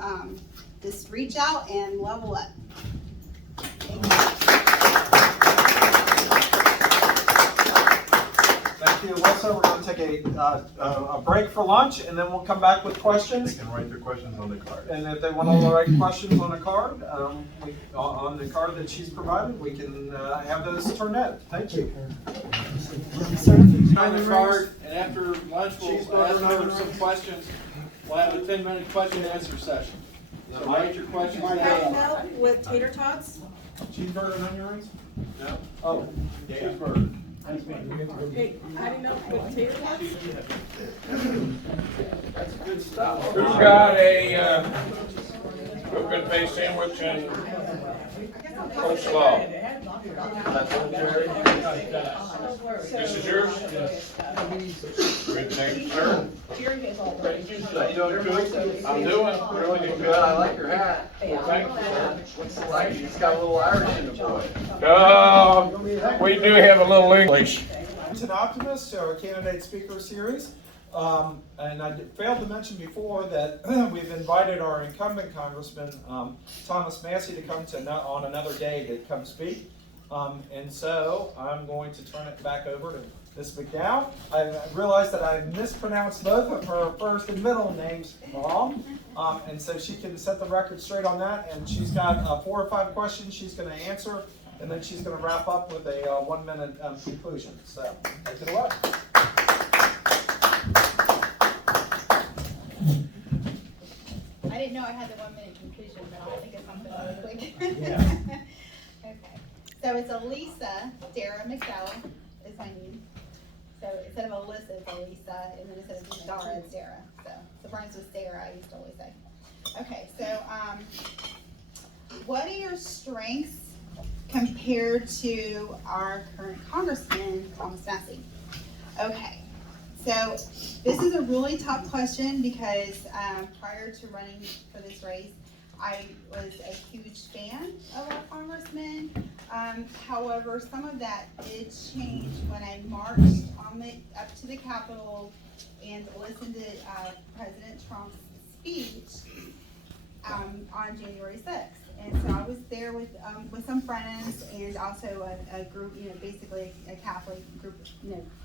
just reach out and level up. Thank you, Alyssa. We're going to take a break for lunch, and then we'll come back with questions. They can write their questions on the card. And if they want to write questions on a card, on the card that she's provided, we can have those turned in. Thank you. Sign the card, and after lunch, we'll ask her some questions. We'll have a 10-minute question and answer session. So write your questions down. Milk with tater tots. Cheeseburger and onion rings? No. Oh, Yeah. cheeseburger. Hey, patty milk with tater tots. That's good stuff. Who's got a open face sandwich and coleslaw? This is yours? Good, thank you, sir. How you doing, Coop? I'm doing really good. I like your hat. Well, thank you, sir. What's it like? It's got a little Irish in the boy. We do have a little English. An Optimist, our candidate speaker series. And I failed to mention before that we've invited our incumbent Congressman Thomas Massey to come on another day to come speak. And so I'm going to turn it back over to Ms. McDowell. I realized that I mispronounced both of her first and middle names wrong. And so she can set the record straight on that. And she's got 4 or 5 questions she's going to answer. And then she's going to wrap up with a 1-minute conclusion. So take it away. I didn't know I had the 1-minute conclusion, but I'll think of something really quick. Okay. So it's Elisa Dara McDowell is my name. So instead of Alyssa, it's Elisa, and then instead of Dara, it's Sarah. So Brian's with Sarah, I used to always say. Okay, so what are your strengths compared to our current Congressman, Thomas Massey? Okay, so this is a really tough question because prior to running for this race, I was a huge fan of our congressman. However, some of that did change when I marched up to the Capitol and listened to President Trump's speech on January 6th. And so I was there with some friends and also a group, basically a Catholic group,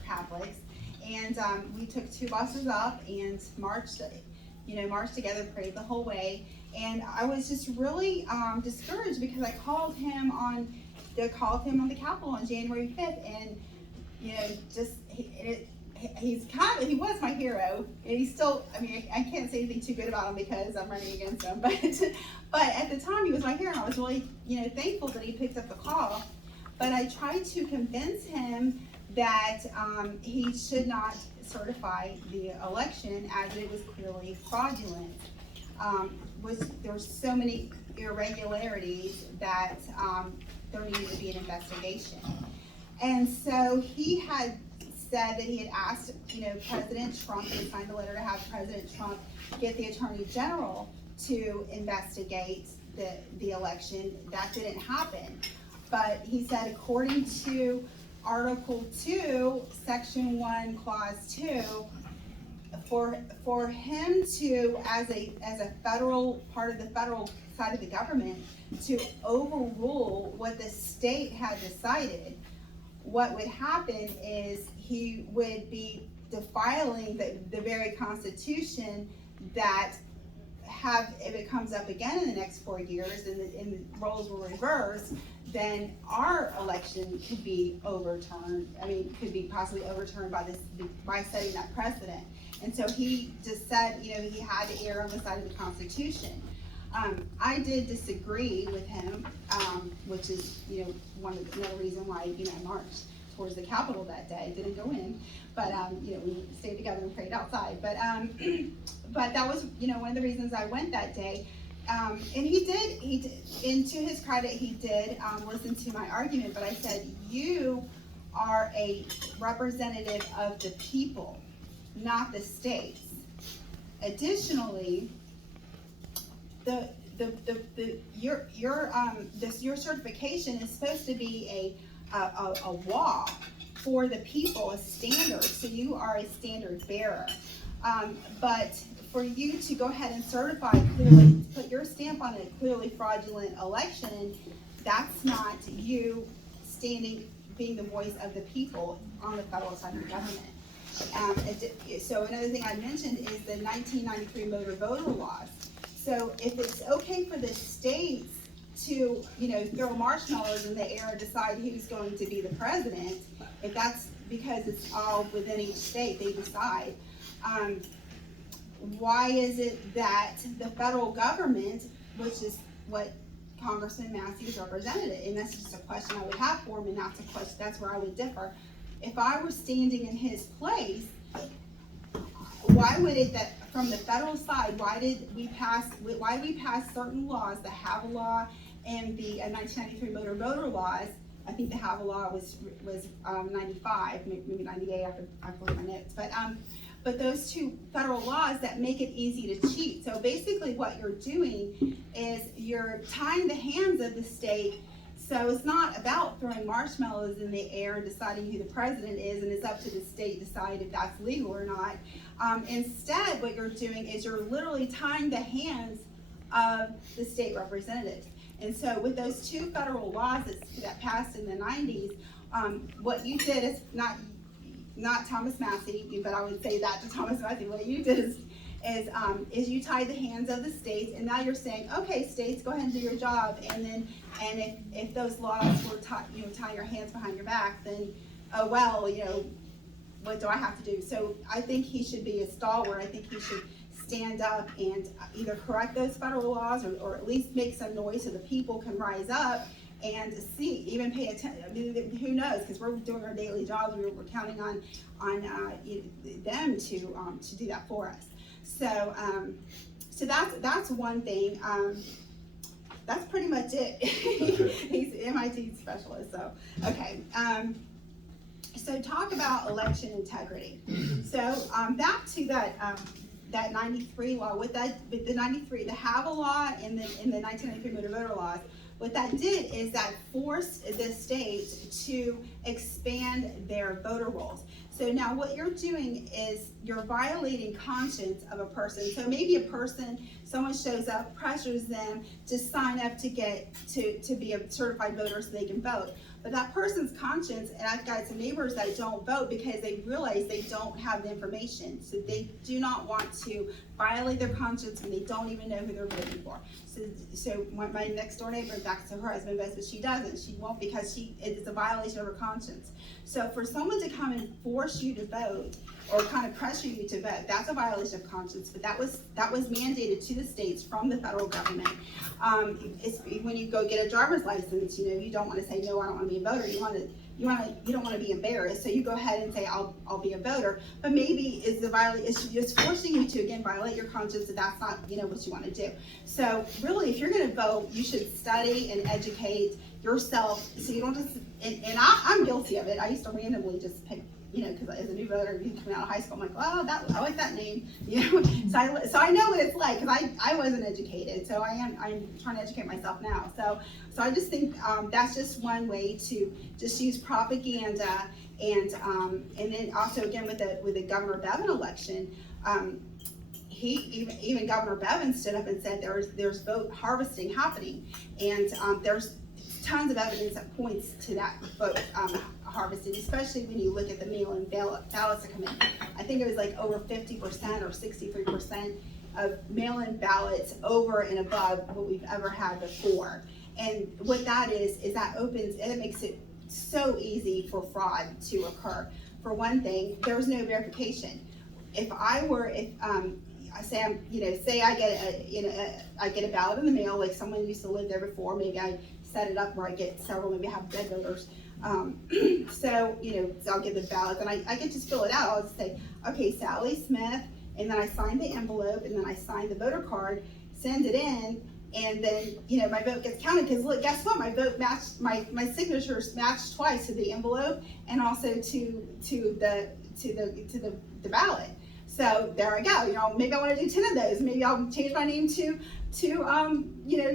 Catholics. And we took 2 buses up and marched together, prayed the whole way. And I was just really discouraged because I called him on the Capitol on January 5th, and he was my hero, and he's still. I mean, I can't say anything too good about him because I'm running against him, but at the time he was my hero. And I was really thankful that he picked up the call. But I tried to convince him that he should not certify the election as it was clearly fraudulent. There's so many irregularities that there needed to be an investigation. And so he had said that he had asked, President Trump, he had signed a letter to have President Trump get the Attorney General to investigate the election. That didn't happen. But he said, according to Article 2, Section 1, Clause 2, for him to, as a federal part of the federal side of the government, to overrule what the state had decided, what would happen is he would be defiling the very Constitution that if it comes up again in the next 4 years and the roles were reversed, then our election could be overturned. I mean, could be possibly overturned by setting that precedent. And so he just said, he had to err on the side of the Constitution. I did disagree with him, which is, another reason why, I marched towards the Capitol that day. Didn't go in, but we stayed together and prayed outside. But that was, one of the reasons I went that day. And he did, and to his credit, he did listen to my argument. But I said, you are a representative of the people, not the states. Additionally, your certification is supposed to be a law for the people, a standard. So you are a standard bearer. But for you to go ahead and certify clearly, put your stamp on a clearly fraudulent election, that's not you being the voice of the people on the federal side of the government. So another thing I mentioned is the 1993 motor voter laws. So if it's okay for the states to, throw marshmallows in the air and decide who's going to be the president, if that's because it's all within each state, they decide. Why is it that the federal government, which is what Congressman Massey is represented, and that's just a question I would have for him, and that's a question, that's where I would differ. If I were standing in his place, why would it that from the federal side, why we pass certain laws, the HAVA law and the 1993 motor voter laws? I think the HAVA law was 95, maybe 98 after I put my notes. But those 2 federal laws that make it easy to cheat. So basically what you're doing is you're tying the hands of the state. So it's not about throwing marshmallows in the air and deciding who the president is, and it's up to the state to decide if that's legal or not. Instead, what you're doing is you're literally tying the hands of the state representatives. And so with those 2 federal laws that passed in the 90s, what you did is not Thomas Massey, but I would say that to Thomas Massey. What you did is you tied the hands of the states, and now you're saying, okay, states, go ahead and do your job. And if those laws were tie your hands behind your back, then what do I have to do? So I think he should be a stalwart. I think he should stand up and either correct those federal laws or at least make some noise so the people can rise up and see, even pay attention. I mean, who knows? Because we're doing our daily jobs, we're counting on them to do that for us. So so that's one thing. That's pretty much it. He's an MIT specialist. So okay. So talk about election integrity. So back to that 93 law. With the 93, the HAVA law and the 1993 motor voter laws, what that did is that forced the state to expand their voter rolls. So now what you're doing is you're violating conscience of a person. So maybe a person, someone shows up, pressures them to sign up to get to be a certified voter so they can vote. But that person's conscience, and I've got some neighbors that don't vote because they realize they don't have the information. So they do not want to violate their conscience and they don't even know who they're voting for. So my next door neighbor, back to her husband votes, but she doesn't. She won't because it's a violation of her conscience. So for someone to come and force you to vote or kind of pressure you to vote, that's a violation of conscience. But that was mandated to the states from the federal government. It's when you go get a driver's license, you don't want to say no, I don't want to be a voter. You don't want to be embarrassed, so you go ahead and say I'll be a voter. But maybe it's forcing you to again violate your conscience, and that's not what you want to do. So really, if you're going to vote, you should study and educate yourself, so you don't just. And I'm guilty of it. I used to randomly just pick, because as a new voter, coming out of high school, I'm like, oh, I like that name, So I know what it's like because I wasn't educated, so I'm trying to educate myself now. So I just think that's just one way to just use propaganda, and then also again with the Governor Bevin election, even Governor Bevin stood up and said there's vote harvesting happening, and there's tons of evidence that points to that vote harvesting, especially when you look at the mail-in ballots that come in. I think it was like over 50% or 63% of mail-in ballots over and above what we've ever had before. And what that is that opens, and it makes it so easy for fraud to occur. For one thing, there's no verification. Say I get a ballot in the mail, like someone used to live there before, maybe I set it up where I get several, maybe I have dead voters. So I'll get the ballot and I can just fill it out. I'll just say, okay, Sally Smith, and then I sign the envelope, and then I sign the voter card, send it in, and then my vote gets counted. Because look, guess what? My vote matched, my signatures matched twice to the envelope and also to the ballot. So there I go. Maybe I want to do 10 of those. Maybe I'll change my name to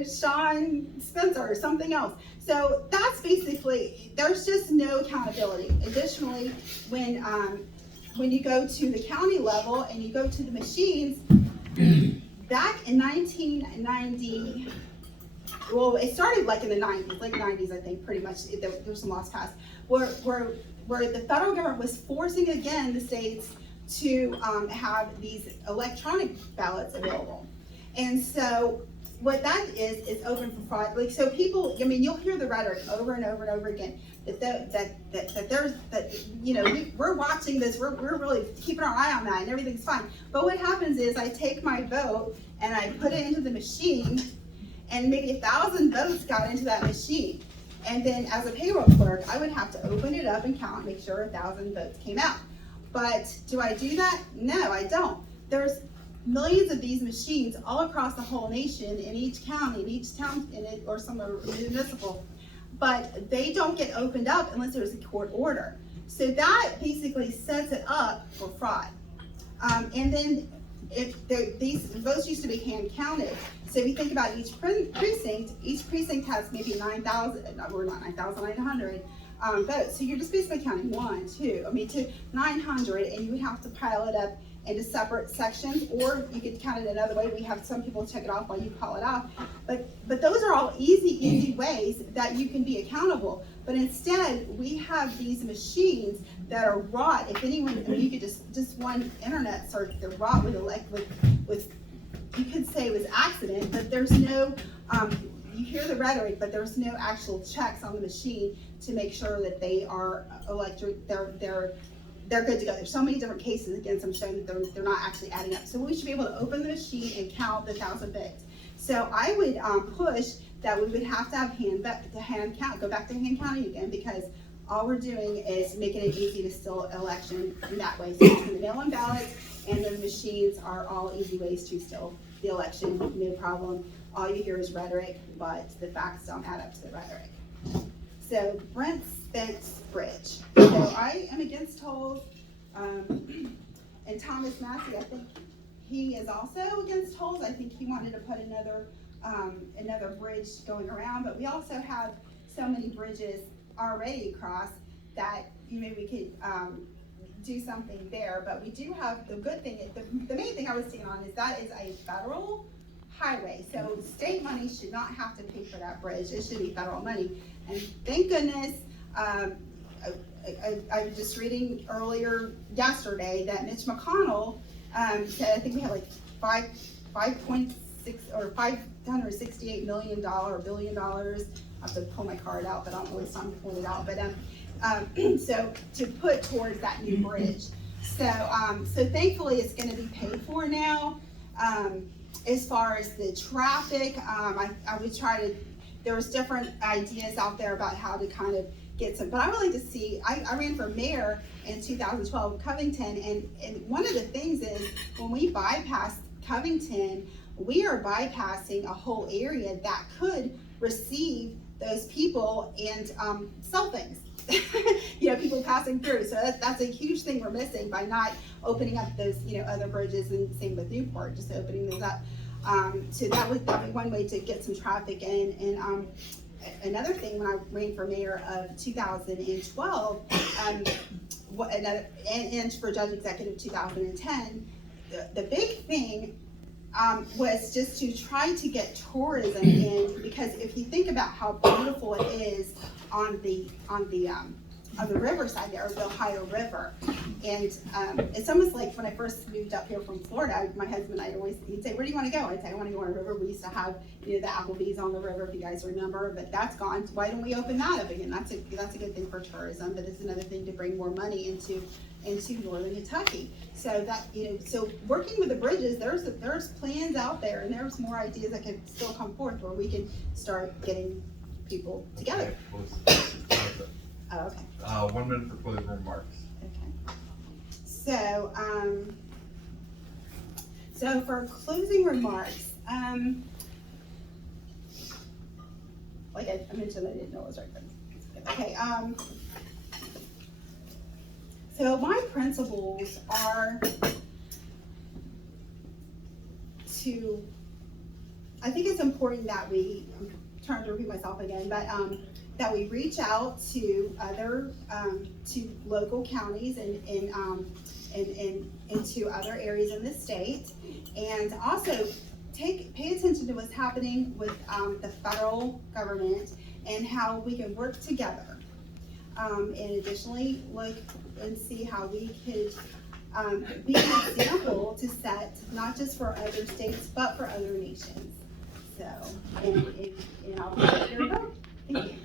Sean Spencer or something else. So that's basically, there's just no accountability. Additionally, when you go to the county level and you go to the machines, back in 1990, well, it started like in the 90s, late 90s, I think, pretty much. There's some laws passed where the federal government was forcing again the states to have these electronic ballots available. And so what that is open for fraud. Like, so people, you'll hear the rhetoric over and over and over again we're watching this, we're really keeping our eye on that, and everything's fine. But what happens is I take my vote and I put it into the machine, and maybe 1,000 votes got into that machine. And then as a payroll clerk, I would have to open it up and count, make sure 1,000 votes came out. But do I do that? No, I don't. There's millions of these machines all across the whole nation, in each county, in each town, or some are municipal, but they don't get opened up unless there's a court order. So that basically sets it up for fraud. And then these votes used to be hand counted. So if you think about each precinct has maybe 9,000, or not 9,900 votes. So you're just basically counting to 900, and you would have to pile it up into separate sections, or you could count it another way. We have some people check it off while you call it off. But those are all easy ways that you can be accountable. But instead, we have these machines that are wrought. If anyone, you could just one internet search, they're wrought with you could say it was accident, but there's no, you hear the rhetoric, but there's no actual checks on the machine to make sure that they are they're good to go. There's so many different cases against them showing that they're not actually adding up. So we should be able to open the machine and count the 1,000 votes. So I would push that we would have to have go back to hand counting again, because all we're doing is making it easy to steal election in that way. So between the mail-in ballots and the machines are all easy ways to steal the election, no problem. All you hear is rhetoric, but the facts don't add up to the rhetoric. So Brent Spence Bridge. So I am against tolls, and Thomas Massey, I think he is also against tolls. I think he wanted to put another bridge going around, but we also have so many bridges already across that we could do something there. But we do have the good thing, the main thing I was seeing on is that is a federal highway, so state money should not have to pay for that bridge. It should be federal money, and thank goodness. I was just reading yesterday that Mitch McConnell said, I think we had like $5.6 or $568 billion. I have to pull my card out, but I don't know it's time to pull it out. But so to put towards that new bridge. So thankfully it's going to be paid for now. As far as the traffic, I would try to. There was different ideas out there about how to kind of get some, but I would like to see, I ran for mayor in 2012 Covington, and one of the things is when we bypass Covington, we are bypassing a whole area that could receive those people and sell things. People passing through. So that's a huge thing we're missing by not opening up those, other bridges, and same with Newport, just opening those up. So that would be one way to get some traffic in. And another thing, when I ran for mayor of 2012, and for judge executive 2010, the big thing was just to try to get tourism in, because if you think about how beautiful it is on the riverside there, the Ohio River, and it's almost like when I first moved up here from Florida, my husband and he'd say, "Where do you want to go?" I'd say, "I want to go on a river." We used to have the Applebee's on the river, if you guys remember, but that's gone. Why don't we open that up again? That's a good thing for tourism, but it's another thing to bring more money into northern Kentucky. So that so working with the bridges, there's plans out there, and there's more ideas that can still come forth where we can start getting people together. Oh, okay. 1 minute for closing remarks. Okay. So for closing remarks, like I mentioned, I didn't know it was right there. Okay. So my principles are I think it's important that I'm trying to repeat myself again, but that we reach out to other, to local counties and to other areas in the state, and also pay attention to what's happening with the federal government and how we can work together. And additionally, look and see how we could be an example to set, not just for other states, but for other nations. So, and I'll let you go. Thank you.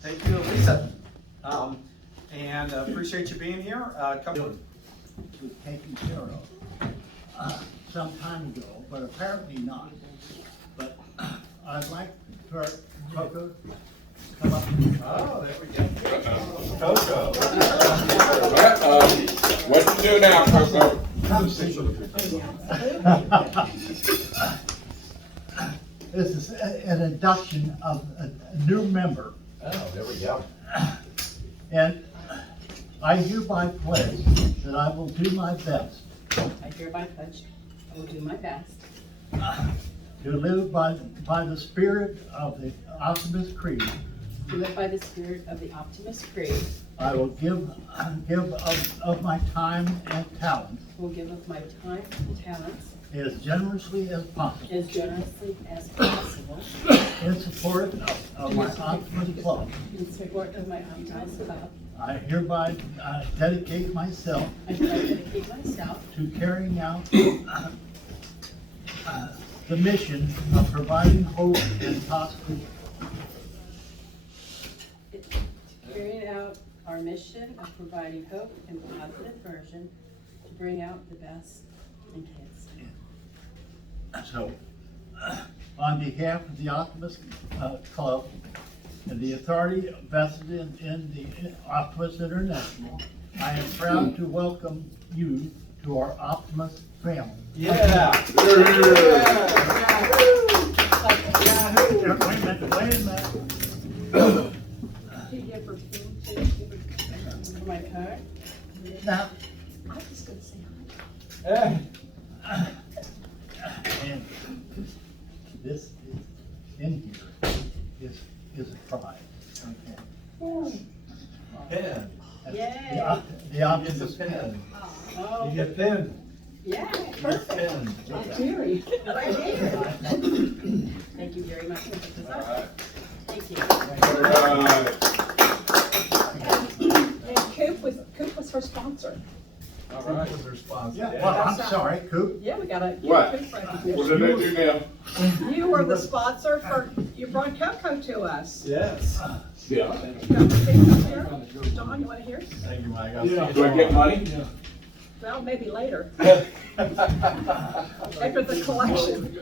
Thank you, Lisa. And appreciate you being here. Come on. Was taken care of some time ago, but apparently not. But I'd like for Coco to come up. Oh, there we go. Coco. What you do now, Coco? This is an induction of a new member. Oh, there we go. And I hereby pledge that I will do my best. I hereby pledge I will do my best To live by the spirit of the Optimist Creed. to live by the spirit of the Optimist Creed. I will give of my time and talents. Will give of my time and talents As generously as possible. as generously as possible In support of my Optimist Club. in support of my Optimist Club. I hereby dedicate myself. I hereby dedicate myself to carrying out the mission of providing hope and possibility. carrying out our mission of providing hope and positive version to bring out the best in kids. So, on behalf of the Optimist Club and the authority vested in the Optimist International, I am proud to welcome you to our Optimist family. Yeah. Wait a minute. For my card? Now, I was just gonna say and this is, in here is a prize. Okay. Pen. Yay. The Optimist pen. Oh. You get a pen. Yeah, Perfect. perfect. Jerry. Right here. Thank you very much. Thank you. And Coop was her sponsor. All right. Was their sponsor. Yeah, well, I'm sorry, Coop. Yeah, we got a. What? What did they do now? You were the sponsor for, you brought Cocoa to us. Yes. Yeah. John, you wanna hear? Thank you, Mike. Do I get money? Well, maybe later. After the collection.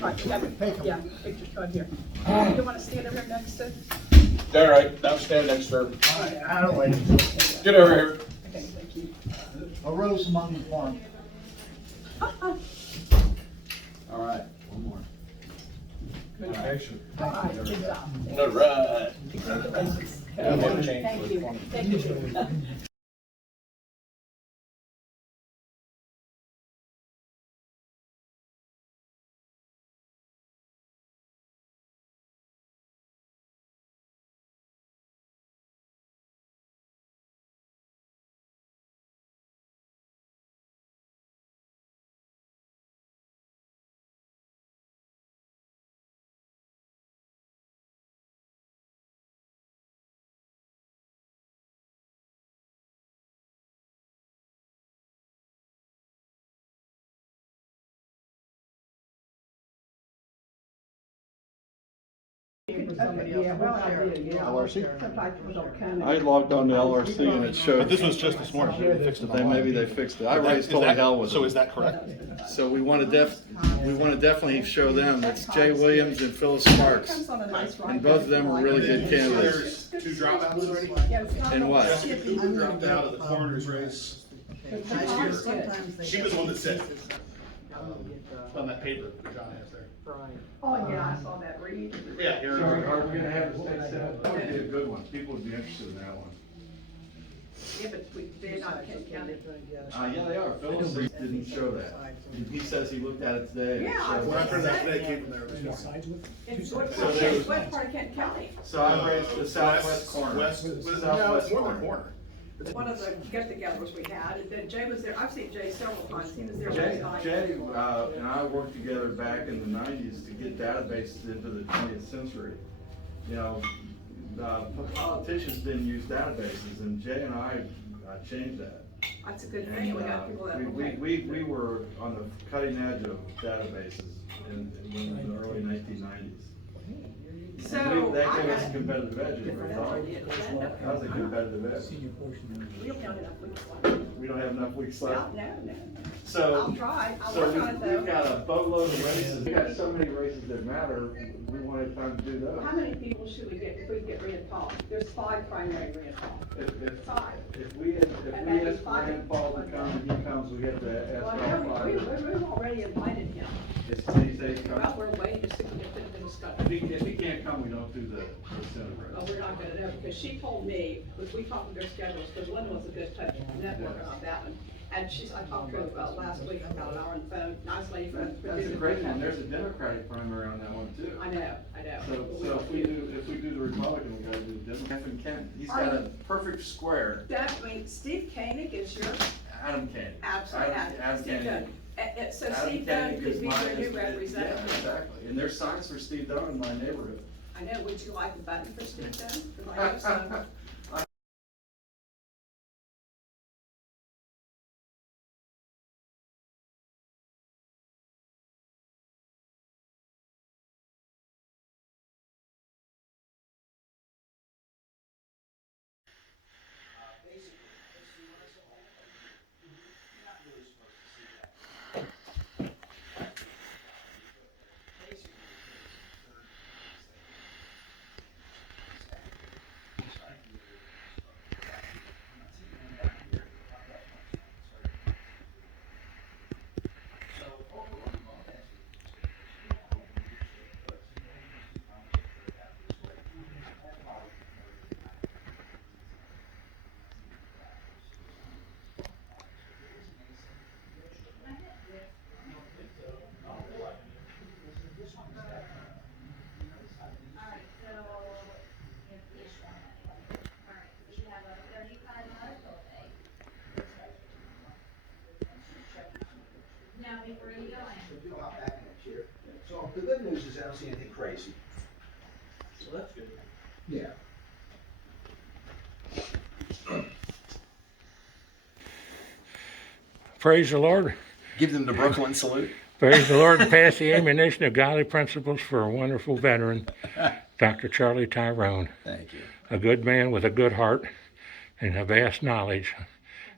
Right, you got it. Yeah, picture card here. You wanna stand over here next to? All right, now stand next to her. I don't wait. Get over here. Okay, thank you. A rose among the thorns. All right, one more. Good picture. All right, good job. All right. Congratulations. Yeah, we'll change Thank this you. one. Thank you. LRC? I logged on to LRC and it showed. But this was just this morning. They fixed it. Maybe they fixed it. I Is that- raised is holy that- hell with So them. is that correct? So we want to definitely show them. It's Jay Williams and Phyllis Sparks. And both of them are really good candidates. There's 2 dropouts already? And what? Jessica Cooper dropped out of the coroner's race. She was the one that said, on that paper that John has there. Oh, yeah, I saw that read. Yeah. So are we gonna have the state senate? That would be a good one. People would be interested in that one. Yeah, but they're not Kent County. Yeah, they are. Phyllis didn't show that. He says he looked at it today. And it Yeah, shows When I it. printed that today, it came from there. It's what So there was- part of Kent County? So I raised the southwest corner. West, no, Southwest it's more than a corner. One of the get-togethers we had, and then Jay was there, I've seen Jay several times, he was there Jay, last night. Jay and I worked together back in the 90s to get databases into the 20th century. You know, politicians didn't use databases, and Jay and I changed that. That's a good thing, we got people that, okay. We were on the cutting edge of databases in the early 1990s. So, That I gave us a got competitive edge as a result. That was a competitive edge. we don't have enough weeks left. We don't have enough weeks Well, left. no. So. I'll try, I'll So work on it though. we've got a boatload of races. We've got so many races that matter. We wanted time to do those. How many people should we get if we get Rand Paul? There's 5 primary Rand Paul. If 5. we ask Rand Paul to come and he comes, we have to ask all Well, 5. we've already invited him. Is he Well, coming? we're waiting to see if we can fit the discussion. If he can't come, we don't do the Senate race. Oh, we're not gonna know, because she told me, because we talked with their schedules, because Linda was a good touch networker on that one. And I talked to her about last week, about an hour on the phone, nice lady from. That's a great one. There's a Democratic primary on that one too. I know. So if we do the Republican, we gotta do the Democrat. Kent, he's got a perfect square. That, I mean, Steve Koenig is your. Adam Koenig. Absolutely. Adam Steve Koenig. Dunn. So Adam Steve Dunn Koenig could is be mine. your new Yeah, representative. exactly. And there's signs for Steve Dunn in my neighborhood. I know, would you like a button for Steve Dunn? 'Cause I have some. Well, the good news is I don't see anything crazy. So that's good. Yeah. Praise the Lord. Give them the Brooklyn salute. Praise the Lord and pass the ammunition of godly principles for a wonderful veteran, Dr. Charlie Tyrone. Thank you. A good man with a good heart and a vast knowledge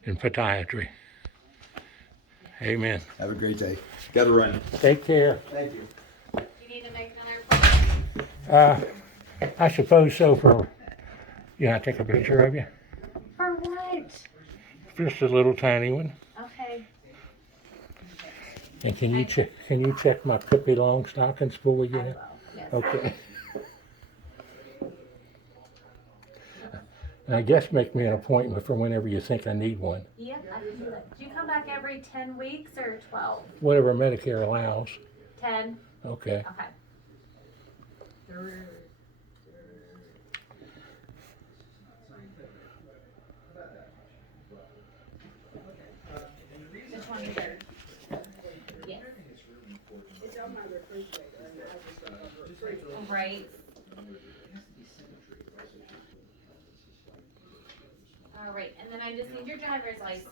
in podiatry. Amen. Have a great day. Got to run. Take care. Thank you. Do you need to make another appointment? I suppose so. I take a picture of you? For what? Just a little tiny one. Okay. And can you check my Pippi Longstockings before we get it? Yes. Okay. And I guess make me an appointment for whenever you think I need one. Yeah, I can do that. Do you come back every 10 weeks or 12? Whatever Medicare allows. 10? Okay. Okay. The 23rd. Yes. Right. All right, and then I just need your driver's license.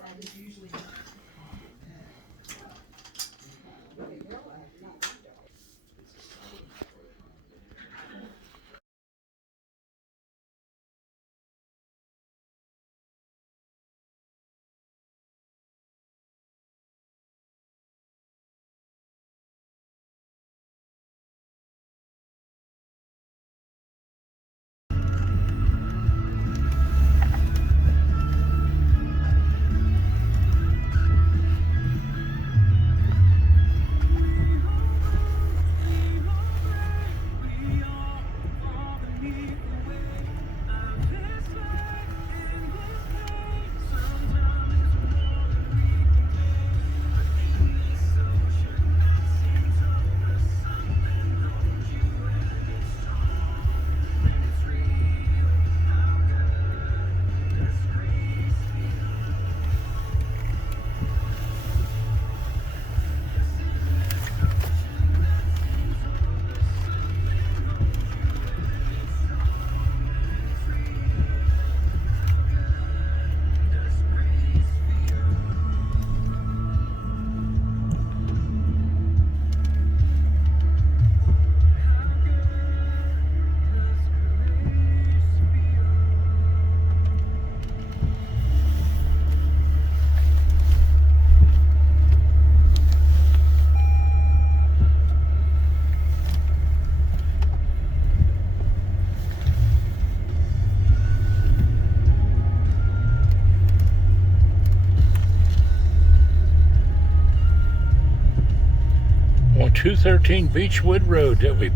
On 213 Beechwood Road that we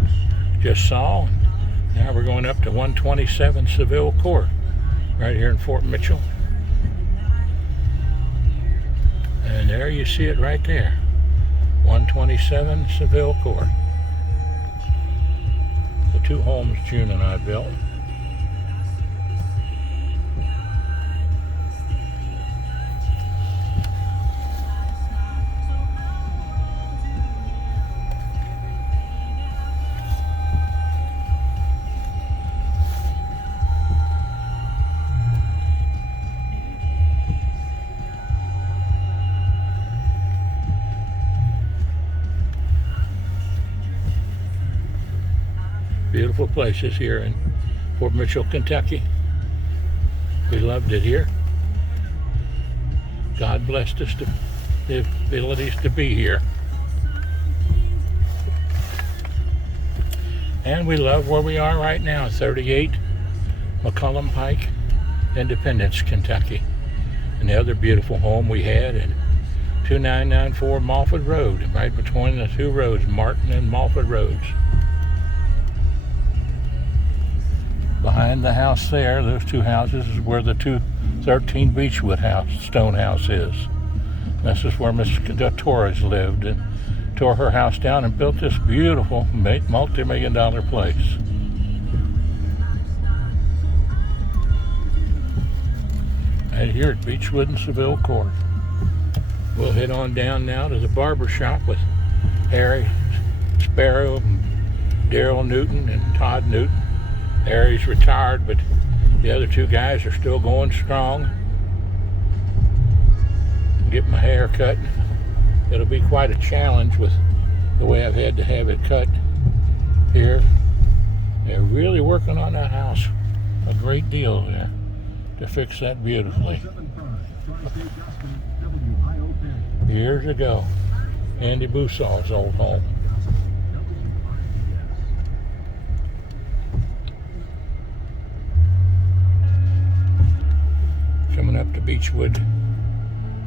just saw. Now we're going up to 127 Seville Court, right here in Fort Mitchell. And there you see it right there, 127 Seville Court. The two homes June and I built. Beautiful places here in Fort Mitchell, Kentucky. We loved it here. God blessed us to the abilities to be here. And we love where we are right now, 38 McCullum Pike, Independence, Kentucky. And the other beautiful home we had at 2994 Moffett Road, right between the two roads, Martin and Moffett Roads. Behind the house there, those two houses, is where the 213 Beechwood house, stone house is. This is where Miss Torres lived and tore her house down and built this beautiful multi-million-dollar place. Right here at Beechwood and Seville Court. We'll head on down now to the barber shop with Harry Barrow, Daryl Newton, and Todd Newton. Harry's retired, but the other two guys are still going strong. Get my hair cut. It'll be quite a challenge with the way I've had to have it cut here. They're really working on that house a great deal there to fix that beautifully. Years ago, Andy Boussal's old home. Coming up to Beechwood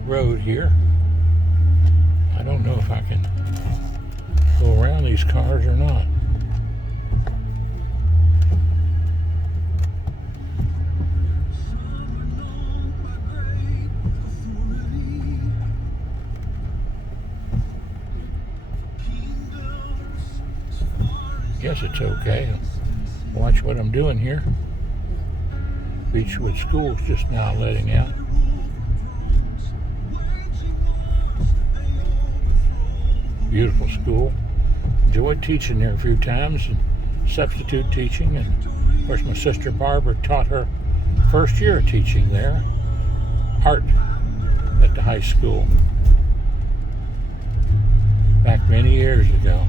Road here. I don't know if I can go around these cars or not. Guess it's okay. Watch what I'm doing here. Beechwood School's just now letting out. Beautiful school. Enjoyed teaching there a few times and substitute teaching. And of course my sister Barbara taught her first year of teaching there, art at the high school back many years ago.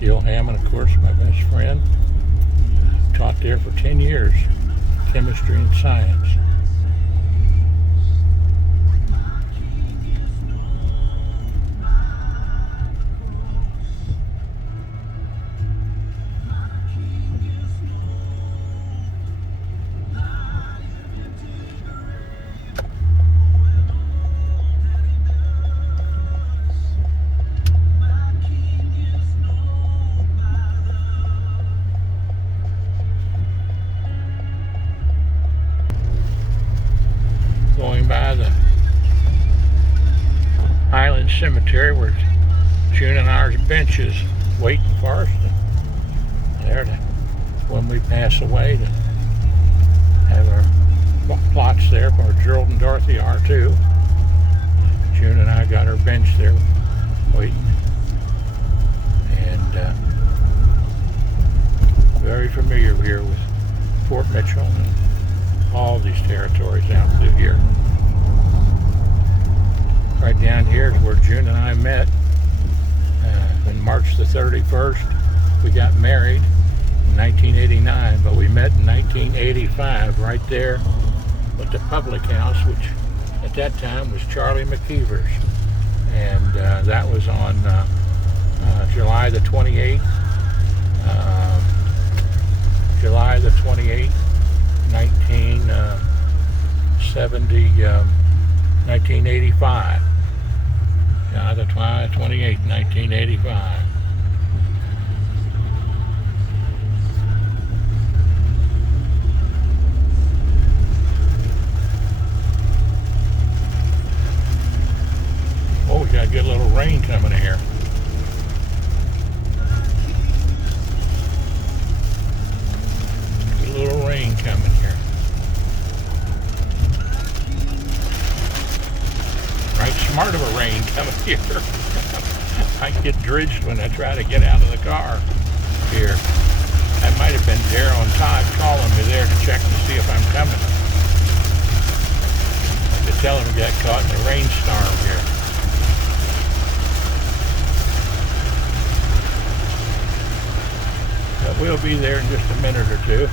Gil Hammond, of course, my best friend, taught there for 10 years, chemistry and science. By the Highland Cemetery where June and ours bench is waiting for us. There to, when we pass away, to have our plots there for Gerald and Dorothy are too. June and I got our bench there waiting. And very familiar here with Fort Mitchell and all these territories out through here. Right down here is where June and I met. On March the 31st, we got married in 1989, but we met in 1985 right there at the public house, which at that time was Charlie McKeever's. And that was on July the 28th. July the 28th, 1985. July the 28th, 1985. Oh, we got a good little rain coming here. Good little rain coming here. Right, smart of a rain coming here. I get drenched when I try to get out of the car here. That might have been Daryl and Todd calling me there to check to see if I'm coming. I could tell them we got caught in a rainstorm here. But we'll be there in just a minute or two.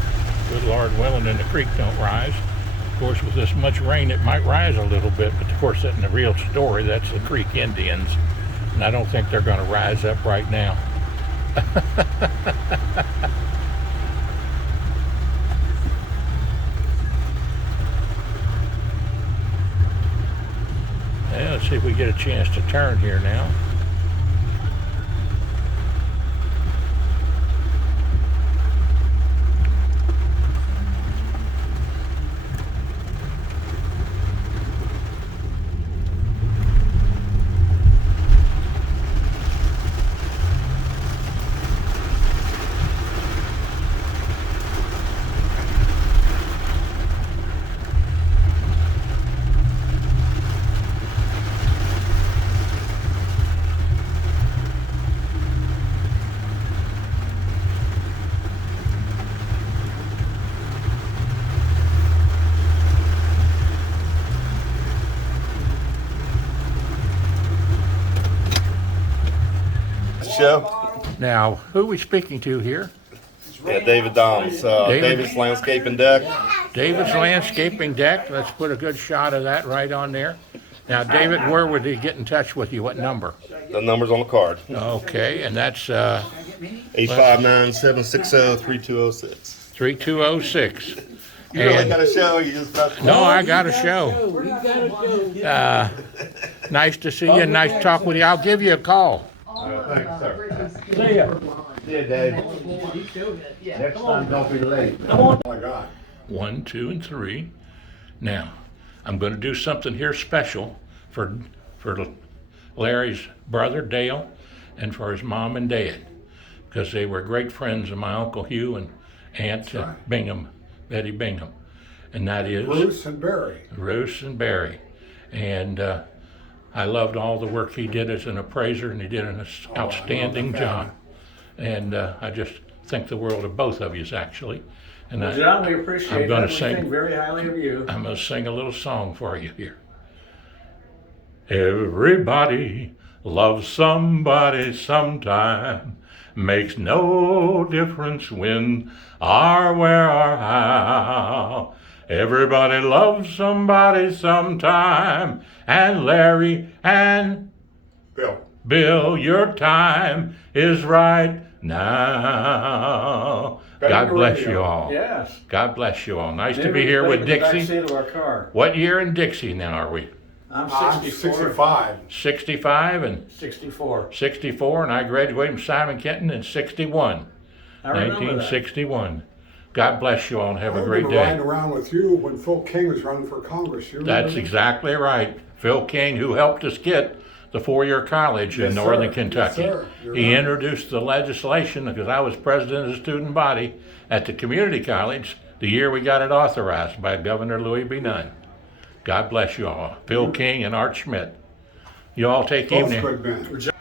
Good Lord willing, and the creek don't rise. Of course, with this much rain, it might rise a little bit, but of course, that's in the real story. That's the Creek Indians, and I don't think they're going to rise up right now. Yeah, let's see if we get a chance to turn here now. show. Now, who are we speaking to here? Yeah, David Doms, David's Landscaping Deck. David's Landscaping Deck. Let's put a good shot of that right on there. Now, David, where would he get in touch with you? What number? The number's on the card. Okay, and that's 859-760-3206. 3206. You really got a show? You just No, I got a show. Nice to see you. Nice to talk with you. I'll give you a call. Thanks, sir. See ya. See you, Dave. Next time, don't be late. Oh my God. 1, 2, and 3. Now, I'm going to do something here special for Larry's brother, Dale, and for his mom and dad, because they were great friends of my Uncle Hugh and Aunt Bingham, Betty Bingham. And that is Bruce and Barry. Bruce and Barry. And I loved all the work he did as an appraiser, and he did an outstanding job. And I just think the world of both of yous, actually. And Well, John, we appreciate that. We think very highly of you. I'm going to sing a little song for you here. Everybody loves somebody sometime. Makes no difference when or where or how. Everybody loves somebody sometime. And Larry and Bill, your time is right now. God bless you all. Yes. God bless you all. Nice to Maybe be here with the back Dixie. seat of our car. What year in Dixie now are we? I'm 65. 65 and 64. 64, and I graduated from Simon Kenton in 61. I remember 1961. God bless you all and have a I great remember day. riding around with you when Phil King was running for Congress. You remember That's that? exactly right. Phil King, who helped us get the four-year college in Yes, Northern sir. Kentucky. Yes, sir. You're He right. introduced the legislation because I was president of the student body at the community college the year we got it authorized by Governor Louis B. Nunn. God bless you all. Phil King and Art Schmidt. You all take Both evening. good men.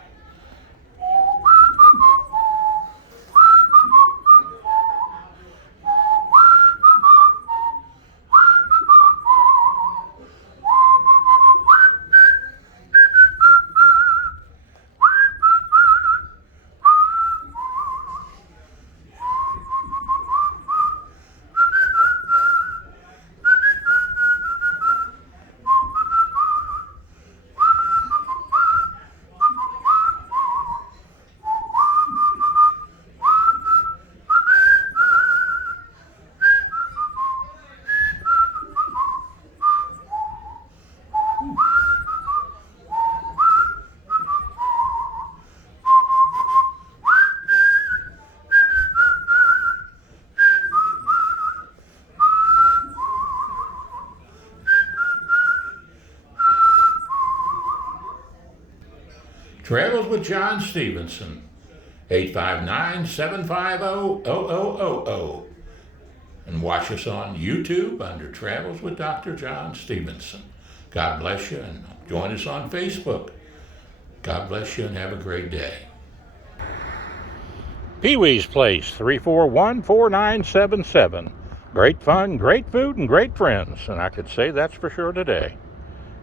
Travels with John Stephenson, 859-750-0000. And watch us on YouTube under Travels with Dr. John Stephenson. God bless you, and join us on Facebook. God bless you and have a great day. Pee-wee's Place, 341-4977. Great fun, great food, and great friends. And I could say that's for sure today.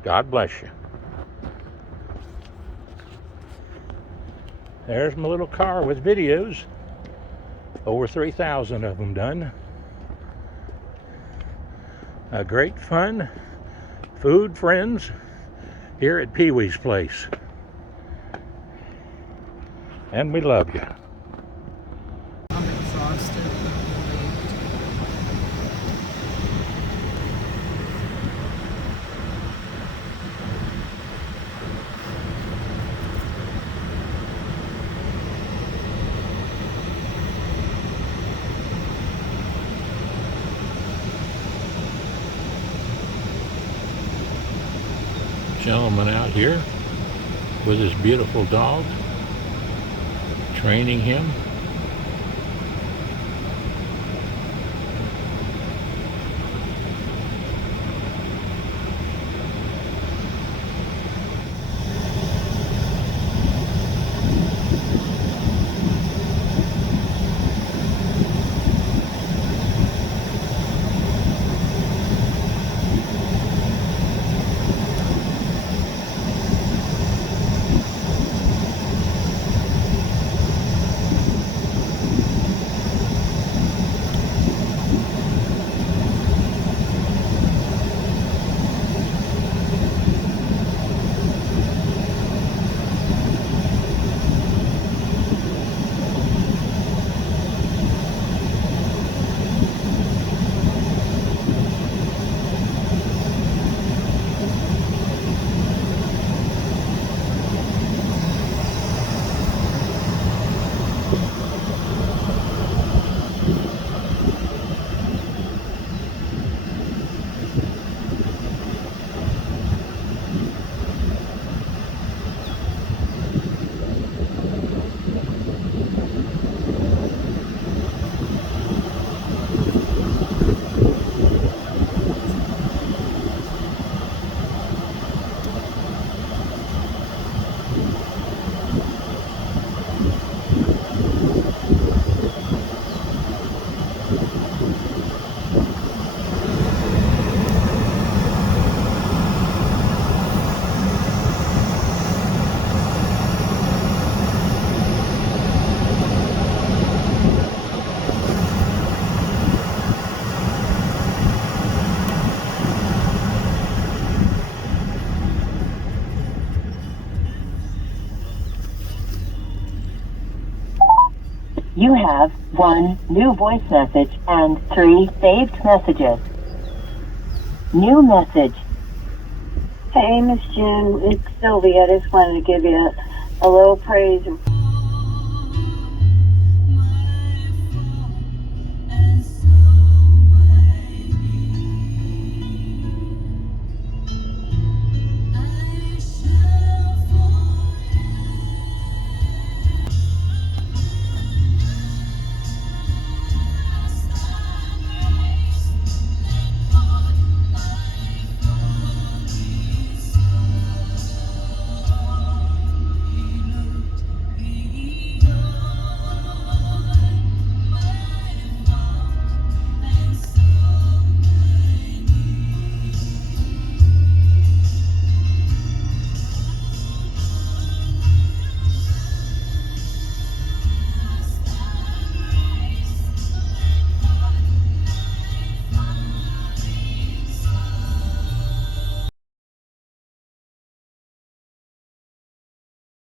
God bless you. There's my little car with videos. Over 3,000 of them done. A great fun, food, friends here at Pee-wee's Place. And we love you. Gentleman out here with his beautiful dog, training him. You have 1 new voice message and 3 saved messages. New message. Hey, Miss June, it's Sylvia. I just wanted to give you a little praise